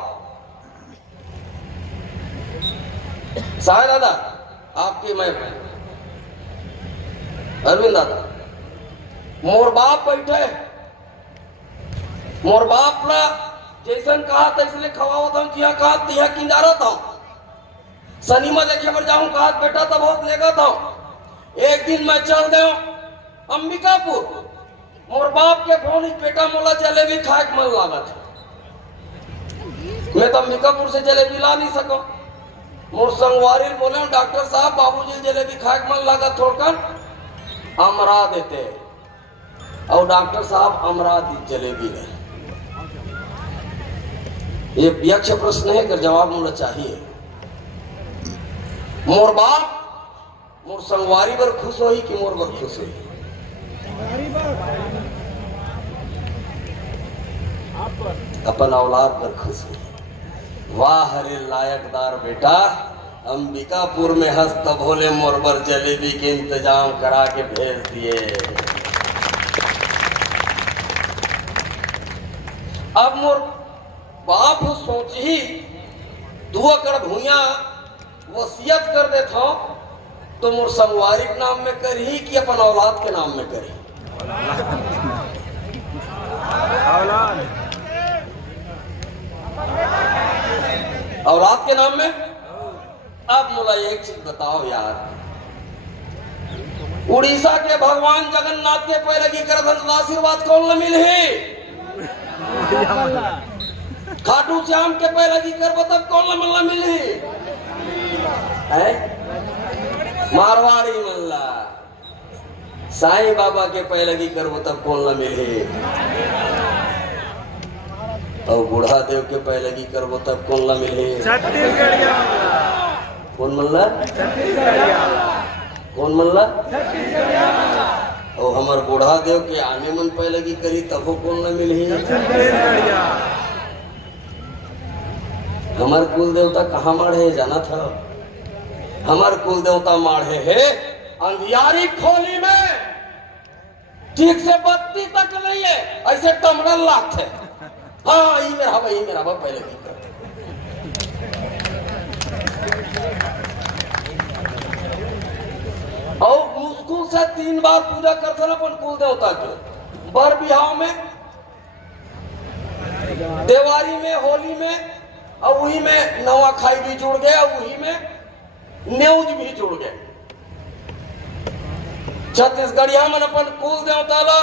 साहेब दादा आपकी मैं अरविंद दादा मोर बाप बैठे, मोर बाप ला जैसन कहा तैसले खवावत हूँ, जिया कहा तिहा किंजारत हूँ, सनीमा देखे पर जाऊं कहा बेटा तो बहुत लेगा था। एक दिन मैं चल गया अंबिकापुर, मोर बाप के फोन बेटा मोला जलेबी खाए के मन लगा था। मैं तो अंबिकापुर से जलेबी ला नहीं सको, मोर संगवारी बोले डॉक्टर साहब बाबूजी जलेबी खाए के मन लगा थोड़कर अमरा देते, और डॉक्टर साहब अमरा दी जलेबी है। ये यक्ष प्रश्न है कि जवाब मुझे चाहिए। मोर बाप मोर संगवारी बर खुश होई कि मोर बर खुश होई? अपन औलाद पर खुश हुई। वाह हरे लायकदार बेटा, अंबिकापुर में हस्त भोले मोर बर जलेबी के इंतजाम करा के भेज दिए। अब मोर बाप सोच ही 2 एकड़ भूया वसीयत कर देता तो मोर संगवारी के नाम में करी कि अपन औलाद के नाम में करी? औलाद के नाम में। अब मुला एक चीज बताओ यार, उड़ीसा के भगवान जगन्नाथ के पैरगी कर आशीर्वाद कौन न मिल ही? खाटू श्याम के पैरगी कर तब कौन न मल्ला मिल ही? मारवाड़ी मल्ला। साईं बाबा के पैरगी कर तब कौन न मिल ही? और बूढ़ा देव के पैरगी कर तब कौन न मिल ही? कौन मल्ला? कौन मल्ला? और हमार बूढ़ा देव के आने मन पैरगी करी तब कौन न मिल ही? हमार कुल देवता कहाँ माढ़े जाना था? हमार कुल देवता माढ़े है अंधियारी खोली में, ठीक से बत्ती तक नहीं है, ऐसे टमड़न लाख है। हाँ ही मेरा पहले की कर। और मुश्किल से 3 बार पूजा करते ना अपन कुल देवता के, बर बिहाव में, देवारी में, होली में, और वही में नवा खाई भी जुड़ गए, और वही में न्यूज भी जुड़ गए। छत्तीसगढ़िया मन अपन कुल देवता ला,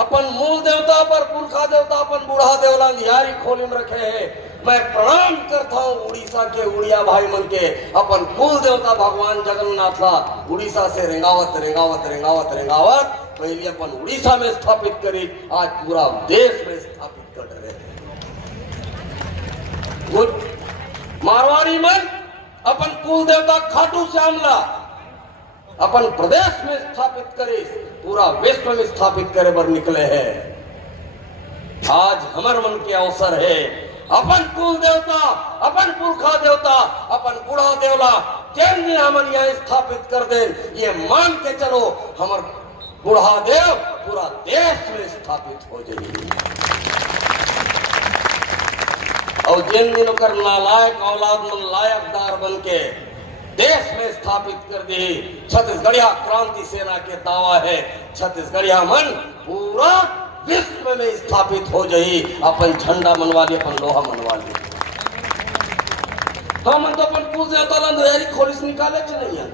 अपन मूल देवता पर पुरखा देवता अपन बूढ़ा देवला अंधियारी खोली में रखे है। मैं प्रणाम करता हूँ उड़ीसा के उड़िया भाई मन के, अपन कुल देवता भगवान जगन्नाथ ला उड़ीसा से रेंगावत पहले अपन उड़ीसा में स्थापित करी, आज पूरा देश में स्थापित कर रहे हैं। मारवाड़ी मन अपन कुल देवता खाटू श्याम ला अपन प्रदेश में स्थापित करे, पूरा विश्व में स्थापित करे बर निकले हैं। आज हमार मन के अवसर है, अपन कुल देवता, अपन पुरखा देवता, अपन बूढ़ा देवला जैन ने हमन यहाँ स्थापित कर दे, ये मान के चलो हमार बूढ़ा देव पूरा देश में स्थापित हो जाएगी। और जिन दिनों कर नालायक औलाद मन लायकदार बन के देश में स्थापित कर दी। छत्तीसगढ़िया क्रांति सेना के दावा है, छत्तीसगढ़िया मन पूरा विश्व में स्थापित हो जाई। अपन झंडा मनवा ली, अपन लोहा मनवा ली। हम तो अपन कुल देवता ला खोली से निकाले नहीं है।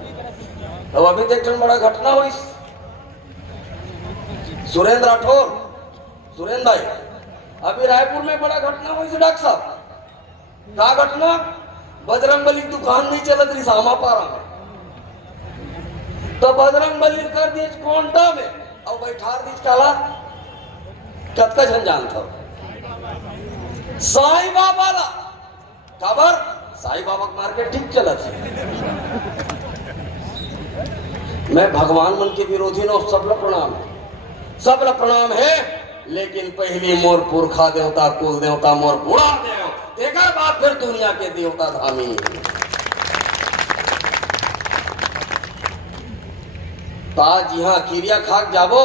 अब अभी देख बड़ा घटना हुई, सुरेंद्र राठौर, सुरेंद्र भाई अभी रायपुर में बड़ा घटना हुई से डॉक्टर साहब, क्या घटना? बजरंगबली की दुकान नहीं चलत रही सामापारा में, तो बजरंगबली कर दी कोंटा में और बैठा दी काला कतका झंझान था साईं बाबा ला खबर। साईं बाबा का मार्केट ठीक चला था। मैं भगवान मन के विरोधी नो, सबला प्रणाम है, सबला प्रणाम है, लेकिन पहली मोर पुरखा देवता कुल देवता मोर बुढ़ा देव, देखा बात फिर दुनिया के देवता धामी। ताज यहाँ खीरिया खाक जाबो,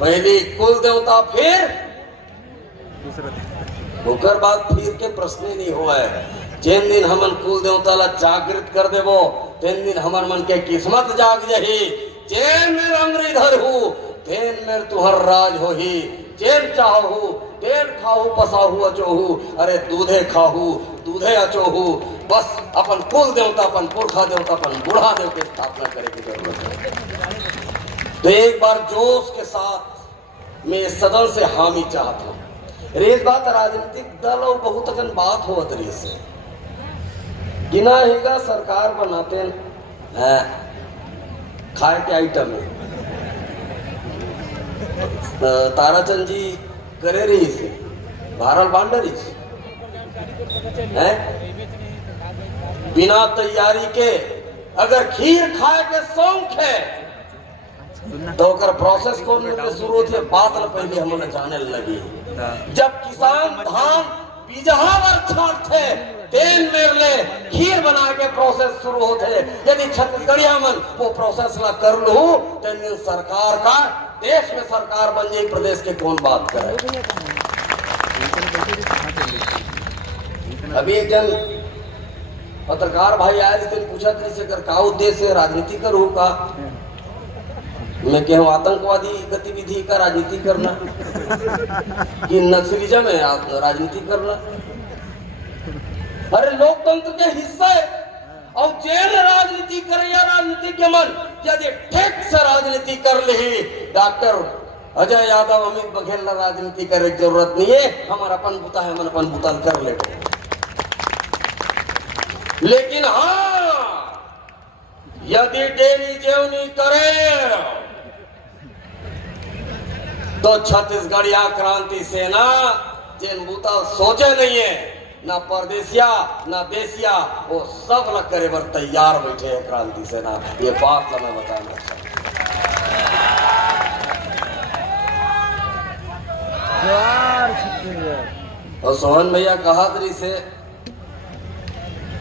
पहली कुल देवता फिर होकर बाद फिर के प्रश्न नहीं हुआ है। जिन दिन हमन कुल देवता ला जागृत कर देवो, तीन दिन हमर मन के किस्मत जाग जही। चैन में अंग्री धर हूँ, तेन में तुहर राज हो ही। चैन चाहू, तेन खाहू, पसाहू अचोहू, अरे दूधे खाहू, दूधे अचोहू। बस अपन कुल देवता, अपन पुरखा देवता, अपन बूढ़ा देव की स्थापना करे की जरूरत है। तो एक बार जोश के साथ मैं सदन से हामी चाहता हूँ। रेत बात राजनीतिक दल और बहुत अगन बात हो तरी से गिना हेगा सरकार बनाते हैं खाए के आइटम में ताराचंद जी करे रही से भारल बांडरी है बिना तैयारी के अगर खीर खाए के शौक है तो अगर प्रोसेस कौन शुरू होती है बात न पहले हमें जाने लगी। जब किसान धान बीजहावर छांटते तेल मेरले खीर बना के प्रोसेस शुरू होते, यदि छत्तीसगढ़िया मन वो प्रोसेस ला कर लू तो सरकार का देश में सरकार बन जाए, प्रदेश के कौन बात करे। अभी एक जन पत्रकार भाई आए थे, पूछा थी से कर का उद्देश्य है राजनीति करूँ का? मैं कहूँ आतंकवादी गतिविधि का राजनीति करना कि नक्सलिज्म है राजनीति करना? अरे लोकतंत्र के हिस्सा है और जेल राजनीति करे या राजनीति के मन यदि ठीक से राजनीति कर ली, डॉक्टर अजय यादव अमित बघेल ला राजनीति करे की जरूरत नहीं है। हमारा अपन बुता है, हम अपन बुता कर ले। लेकिन हाँ यदि डेली जेवनी करे तो छत्तीसगढ़िया क्रांति सेना जिन बूता सोचे नहीं है, ना परदेसिया ना देसिया, वो सब लग करे बर तैयार बैठे है क्रांति सेना। ये बात मैं बताना चाहता। और सोहन भैया कहा तरी से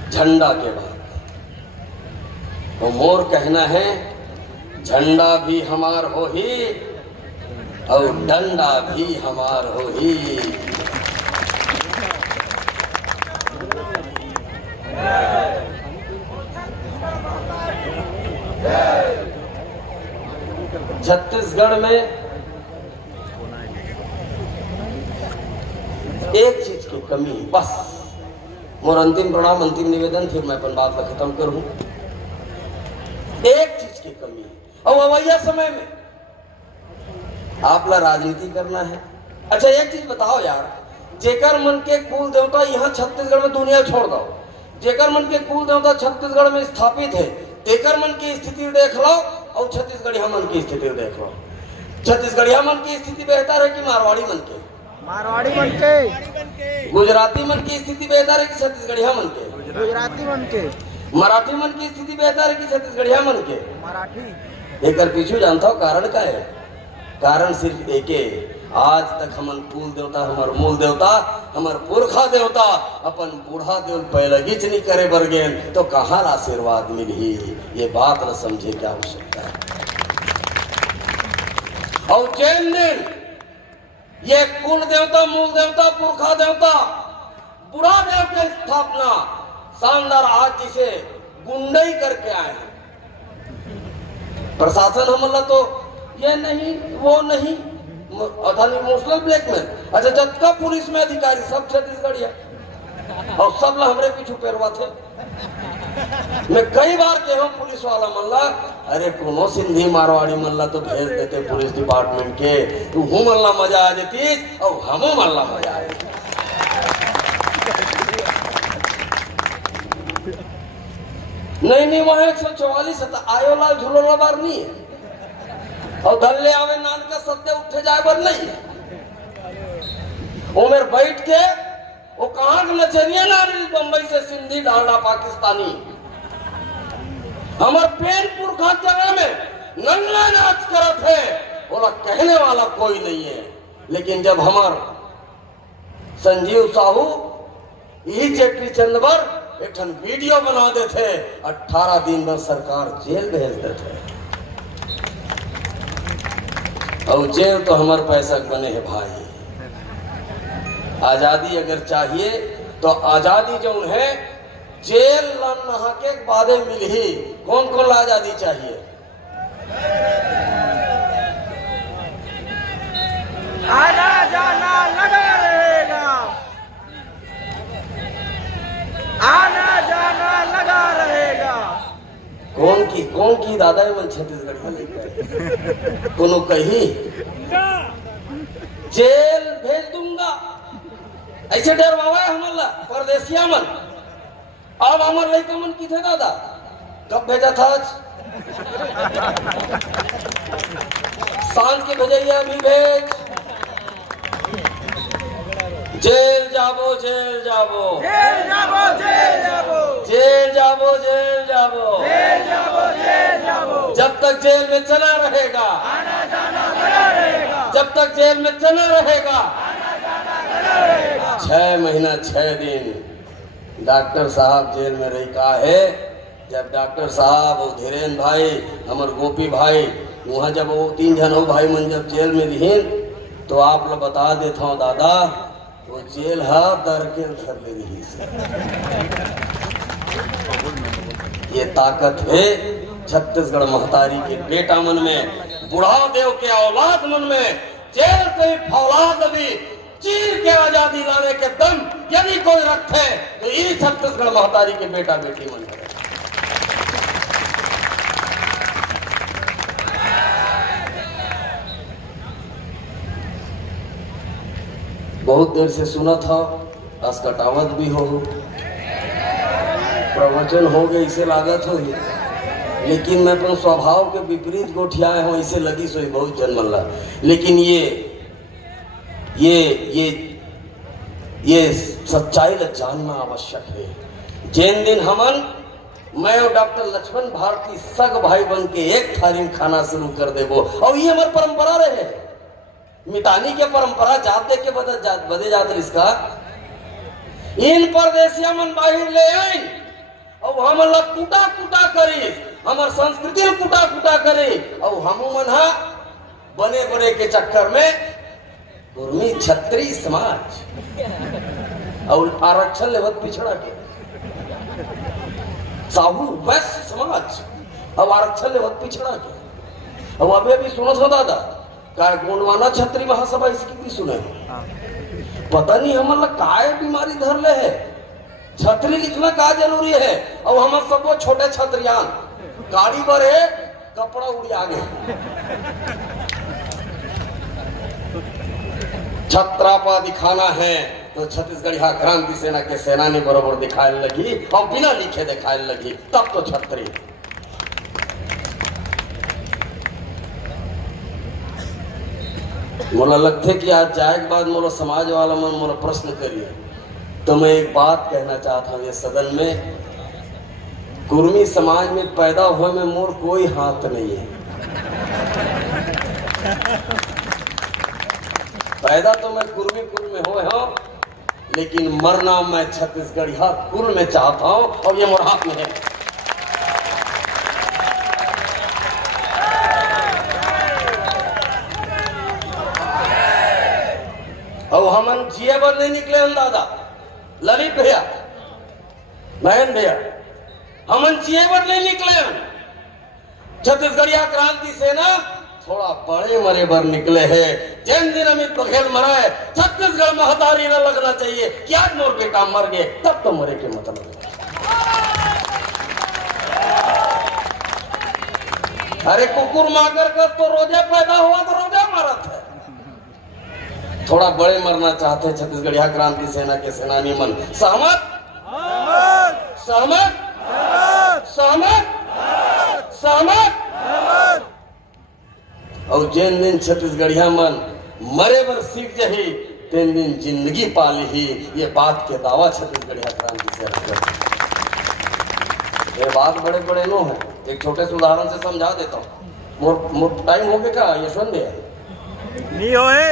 झंडा के बाद वो मोर कहना है झंडा भी हमार हो ही और डंडा भी हमार हो ही। छत्तीसगढ़ में एक चीज की कमी, बस मोर अंतिम प्रणाम अंतिम निवेदन, फिर मैं अपन बात का खत्म करूं। एक चीज की कमी और अवैया समय में आप ला राजनीति करना है। अच्छा एक चीज बताओ यार, जेकर मन के कुल देवता यहाँ छत्तीसगढ़ में दुनिया छोड़ दो, जेकर मन के कुल देवता छत्तीसगढ़ में स्थापित है, तेकर मन की स्थिति देख लो और छत्तीसगढ़िया मन की स्थिति देख लो। छत्तीसगढ़िया मन की स्थिति बेहतर है कि मारवाड़ी मन के? मारवाड़ी मन के। गुजराती मन की स्थिति बेहतर है कि छत्तीसगढ़िया मन के? गुजराती मन के। मराठी मन की स्थिति बेहतर है कि छत्तीसगढ़िया मन के? मराठी। एकर पीछे जानता हो कारण का है? कारण सिर्फ एक है, आज तक हमन कुल देवता, हमार मूल देवता, हमार पुरखा देवता अपन बूढ़ा देव पैलगिच नहीं करे बरगेन तो कहाँ आशीर्वाद मिली? ये बात न समझे क्या आवश्यकता है। और जैन दिन ये कुल देवता, मूल देवता, पुरखा देवता, बूढ़ा देव की स्थापना शानदार आज जिसे गुंडई करके आए हैं। प्रशासन हमला तो ये नहीं वो नहीं, मुस्लिम ब्लैकमेल। अच्छा जब का पुलिस में अधिकारी सब छत्तीसगढ़िया, और सब लोग हमरे पीछे पेरवा थे। मैं कई बार के हूँ पुलिस वाला मल्ला, अरे कोनो सिंधी मारवाड़ी मल्ला तो भेज देते पुलिस डिपार्टमेंट के, तू हूँ मल्ला मजा आ जाती और हमो मल्ला मजा आ जाती। नहीं वहां 144 है, आयो लाल झूलोला बार नहीं है और धल्ले आवे नान का सत्य उठे जाए बर नहीं है। वो मेरे बैठ के वो कहाँ के नचनिया ना रही, बम्बई से सिंधी डालडा पाकिस्तानी, हमारे पेनपुर का जगह में नंगा नाच करत है, बोला कहने वाला कोई नहीं है। लेकिन जब हमार संजीव साहू यही चेट्री चंदवर एक वीडियो बना देते, 18 दिन में सरकार जेल भेज देते। और जेल तो हमारे पैसा बने हैं भाई। आजादी अगर चाहिए तो आजादी जो है जेल नहा के बाद मिल ही। कौन कौन आजादी चाहिए? आना जाना लगा रहेगा, आना जाना लगा रहेगा। कौन की दादा है मन छत्तीसगढ़ का लेकर कोनो कही जेल भेज दूंगा, ऐसे डरवावा है हमला परदेसिया मन। अब हमार लड़का मन की थे दादा कब भेजा था? आज सांझ के भेजाइए, अभी भेज। जेल जाबो जेल जाबो जेल जाबो जेल जाबो जेल जाबो जेल जाबो जेल जाबो जेल जाबो। जब तक जेल में चला रहेगा आना जाना लगा रहेगा, जब तक जेल में चला रहेगा। आना जाना लगा रहेगा। 6 महीना 6 दिन डॉक्टर साहब जेल में रही का है। जब डॉक्टर साहब और धीरेन्द्र भाई हमार गोपी भाई वहाँ जब वो 3 जन हो भाई मन जब जेल में रहीन, तो आप लोग बता देता हूँ दादा, वो जेल है दर के घर ले रही से। ये ताकत है छत्तीसगढ़ महतारी के बेटा मन में, बुढ़ाव देव के औलाद मन में। जेल से फौलाद भी चीर के आजादी लाने के दम यदि कोई रखे तो ये छत्तीसगढ़ महतारी के बेटा बेटी मन करे। बहुत देर से सुना था, अस्कटावत भी हो, प्रवचन हो गए इसे लागत हो ही, लेकिन मैं अपने स्वभाव के विपरीत गोठियाए हूँ, इसे लगी सोई बहुत जन्मल्ला। लेकिन ये सच्चाई ल जानना आवश्यक है। जिन दिन हमन मैं और डॉक्टर लक्ष्मण भारती सग भाई बन के एक थाली में खाना शुरू कर देबो, और ये हमारी परंपरा रहे, मितानी के परंपरा जात दे के बदे जात इसका। इन परदेसिया मन बाहर ले आई और हम लोग कूटा कूटा करी, हमार संस्कृति कूटा कूटा करे, और हम मन बने बने के चक्कर में कुर्मी छत्री समाज और आरक्षण लेवत पिछड़ा के साहू वैश्य समाज और आरक्षण लेवत पिछड़ा के। अब अभी अभी सुनो था दादा का गोंडवाना छत्री महासभा इसकी भी सुने, पता नहीं हम काय बीमारी धर ले है। छतरी लिखना का जरूरी है, और हम सब छोटे छतरियान गाड़ी पर है कपड़ा उड़ी आगे। छत्रापा दिखाना है तो छत्तीसगढ़ क्रांति सेना के सेनानी बरोबर दिखाने लगी और बिना लिखे दिखाने लगी, तब तो छतरी। मोला लगते कि आज जाए के बाद मोला समाज वाला मन मोला प्रश्न करिए, तो मैं एक बात कहना चाहता हूँ ये सदन में, कुर्मी समाज में पैदा हुए में मोर कोई हाथ नहीं है। पैदा तो मैं कुर्मी कुल में हुए हूँ, लेकिन मरना मैं छत्तीसगढ़िया कुल में चाहता हूँ, और ये मोर हाथ में है। और हमन जिए बर नहीं निकले हम दादा, ललित भैया नयन भैया, हमन जिए बर नहीं निकले हम। छत्तीसगढ़िया क्रांति सेना थोड़ा बड़े मरे बर निकले हैं। जिन दिन अमित बघेल मरा है छत्तीसगढ़ में हतारी न लगना चाहिए कि आज मोर बेटा मर गए तब तो मरे के मतलब है। अरे कुकुर मागर का तो रोजे पैदा हुआ तो रोजे मरत है। थोड़ा बड़े मरना चाहते हैं छत्तीसगढ़िया क्रांति सेना के सेनानी मन। सहमत सहमत सहमत सहमत। और जिन दिन छत्तीसगढ़िया मन मरे बर सीख जही तीन दिन जिंदगी पाली ही ये बात के दावा छत्तीसगढ़िया क्रांति सेना करती। ये बात बड़े बड़े नो है। एक छोटे से उदाहरण से समझा देता हूँ। मोर टाइम हो गया क्या यशवंत भैया? नहीं होए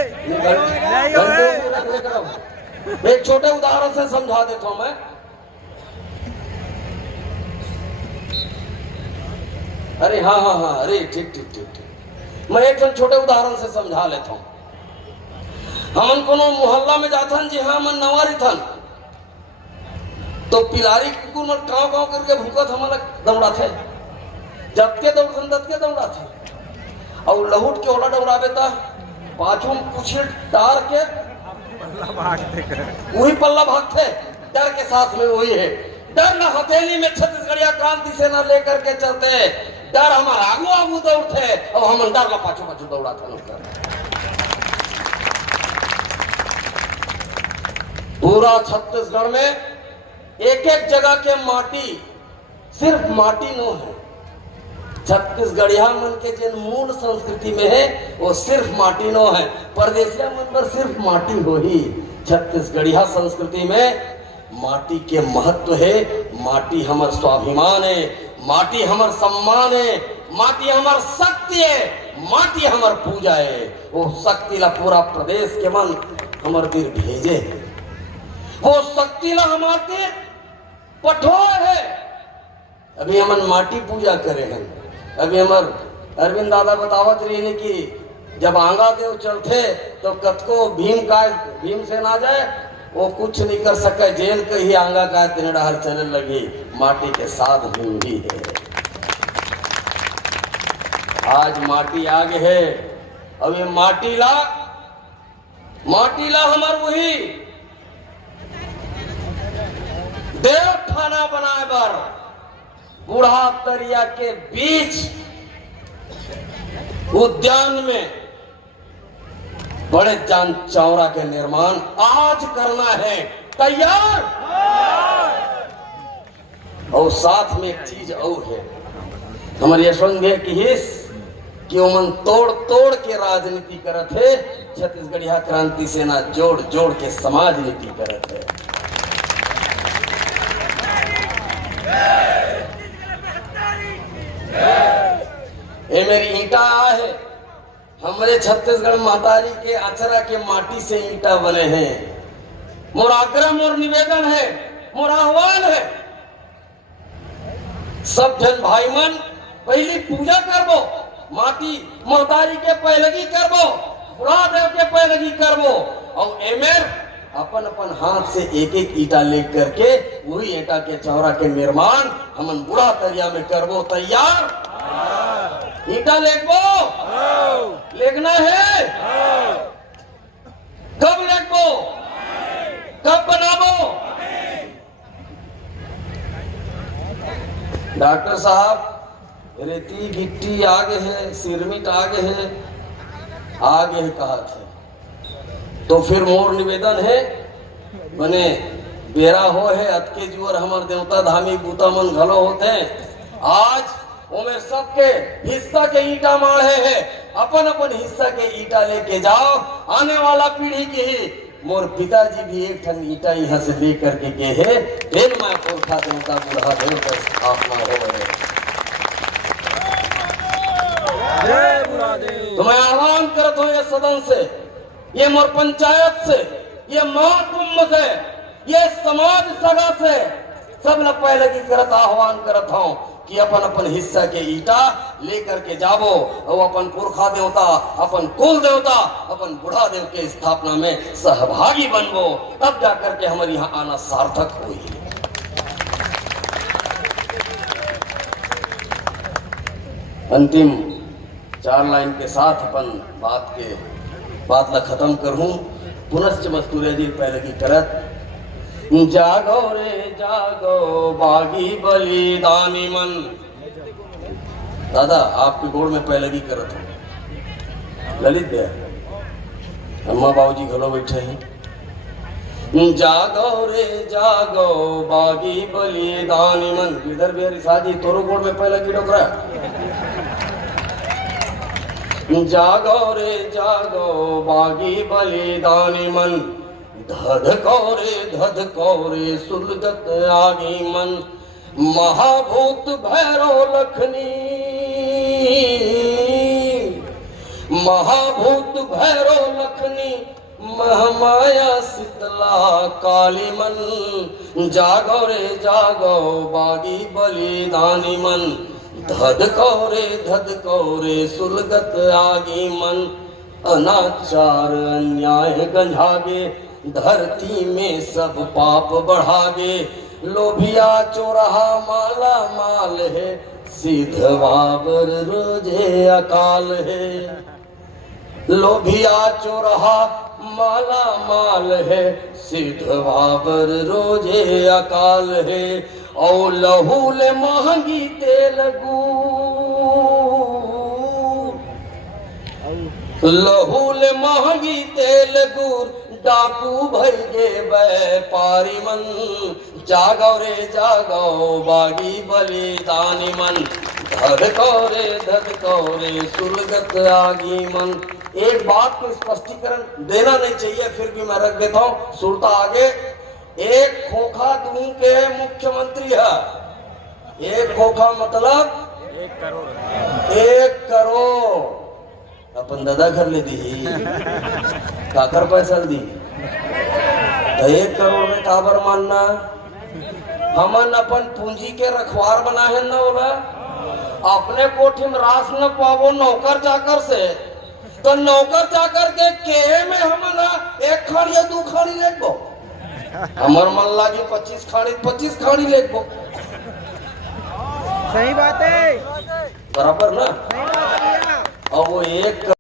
एक छोटे उदाहरण से समझा देता हूं मैं। अरे हाँ हाँ हाँ, अरे ठीक ठीक ठीक ठीक, मैं एक छोटे उदाहरण से समझा लेता हूं। हमन कोनो मोहल्ला में जाथन जी, हाँ मन नवारी थन तो पिलारी कुकुर मन काव काव करके भूकत हमन दौड़ा थे। जब के दौड़न दत के दौड़ा थे और लहुट के ओला दौड़ावे ता पाछू में कुछ डार के वही पल्ला भागते डर के साथ में। वही है डर न हथेली में छत्तीसगढ़िया क्रांति सेना लेकर के चलते। डर हमारा आगू आगू दौड़ते और हम डर का पाछू पाछू दौड़ा था। पूरा छत्तीसगढ़ में एक एक जगह के माटी सिर्फ माटी नो है। छत्तीसगढ़िया मन के जिन मूल संस्कृति में है वो सिर्फ माटी नो है। परदेशिया मन पर सिर्फ माटी हो ही। छत्तीसगढ़िया संस्कृति में माटी के महत्व है। माटी हमार स्वाभिमान है, माटी हमार सम्मान है, माटी हमार शक्ति है, माटी हमार पूजा है। वो शक्ति ला पूरा प्रदेश के मन हमार दिल भेजे। वो शक्ति ला हमारे पठोर है। अभी हमन माटी पूजा करे हैं। अभी हमार अरविंद दादा बतावत रही ने कि जब आंगा देव चलते तो कतको भीम से ना जाए वो कुछ नहीं कर सके। जेल के ही आंगा का तिनडाहर चलने लगी। माटी के साथ भीम ही है। आज माटी आगे है। अब ये माटी ला हमार वही देव थाना बनाए बर बूढ़ा तरिया के बीच उद्यान में बड़े जान चौरा के निर्माण आज करना है। तैयार? और साथ में एक चीज और है। हमारे यशवंत भैया की हिस्स कि मन तोड़ तोड़ के राजनीति करत है। छत्तीसगढ़िया क्रांति सेना जोड़ जोड़ के समाज नीति करत है। ये मेरी ईंटा है। हमारे छत्तीसगढ़ मातारी के अचरा के माटी से ईंटा बने हैं। मोर आग्रह मोर निवेदन है, मोर आह्वान है, सब जन भाई मन पहली पूजा करबो। माटी मातारी के पहलगी करबो, बुढ़ा देव के पहलगी करबो। और एमेर अपन अपन हाथ से एक एक ईटा ले करके वही ईटा के चौरा के निर्माण हमन बुढ़ा तरिया में करबो। तैयार? ईटा लेगबो? लेगना है? कब लेगबो? कब बनाबो? डॉक्टर साहब रेती गिट्टी आगे है, सिरमिट आगे है, आगे है कहा थे। तो फिर मोर निवेदन है बने बेरा हो है अतके जुअर हमार देवता धामी बूता मन घलो होते हैं। आज ओमे सबके हिस्सा के ईटा माढ़े है। अपन अपन हिस्सा के ईटा लेके जाओ। आने वाला पीढ़ी की ही मोर पिताजी भी एक ठन ईटा यहाँ से ले करके गए है। फिर मैं पुरखा देवता बुढ़ा देव का स्थापना हो रहे। तो मैं आह्वान करता हूँ ये सदन से, ये मोर पंचायत से, ये महाकुंभ से, ये समाज सभा से सब न पहले की करत आह्वान करत हूँ कि अपन अपन हिस्सा के ईटा लेकर के जाबो और अपन पुरखा देवता, अपन कुल देवता, अपन बुढ़ा देव के स्थापना में सहभागी बनबो। तब जाकर के हमारे यहाँ आना सार्थक हुई। अंतिम 4 लाइन के साथ अपन बात के बात ला खत्म करूं पुनश्च मस्तूरे जी पहले की करत जागो रे जागो बागी बलिदानी मन। दादा आपके गोड़ में पहले की करत हूं ललित दे अम्मा बाबूजी घरों बैठे हैं। जागो रे जागो बागी बलिदानी मन। गिरधर बिहारी साजी तोरो गोड़ में पहले की डोकरा। जागो रे जागो बागी बलिदानी मन धधको रे सुलगत आगी मन। महाभूत भैरव लखनी महाभूत भैरव लखनी महमाया शीतला काली मन। जागो रे जागो बागी बलिदानी मन धधको रे सुलगत आगी मन। अनाचार अन्याय गंझागे धरती में सब पाप बढ़ागे। लोभिया चोरहा माला माल है सिद्धवाबर रोजे अकाल है। लोभिया चोरहा माला माल है सिद्धवाबर रोजे अकाल है। और लहूल महंगी तेलगू लहूल महंगी तेलगूर डाकू भर गे व्यापारी मन। जागो रे जागो बागी बलिदानी मन धधको रे सुलगत आगी मन। एक बात को स्पष्टीकरण देना नहीं चाहिए फिर भी मैं रख देता हूं सुरता आगे। एक खोखा दूं के मुख्यमंत्री है। एक खोखा मतलब 1 करोड़ अपन दादा घर ले दी काकर पैसा दी तो 1 करोड़ में काबर मानना। हमन अपन पूंजी के रखवार बना है ना बोला अपने कोठी में रास न पावो नौकर चाकर से तो नौकर चाकर के केहे में हमन 1 खाड़ी या 2 खाड़ी लेबो। हमर मन लागी 25 खाड़ी लेबो। सही बात है बराबर ना। सही बात है। और वो 1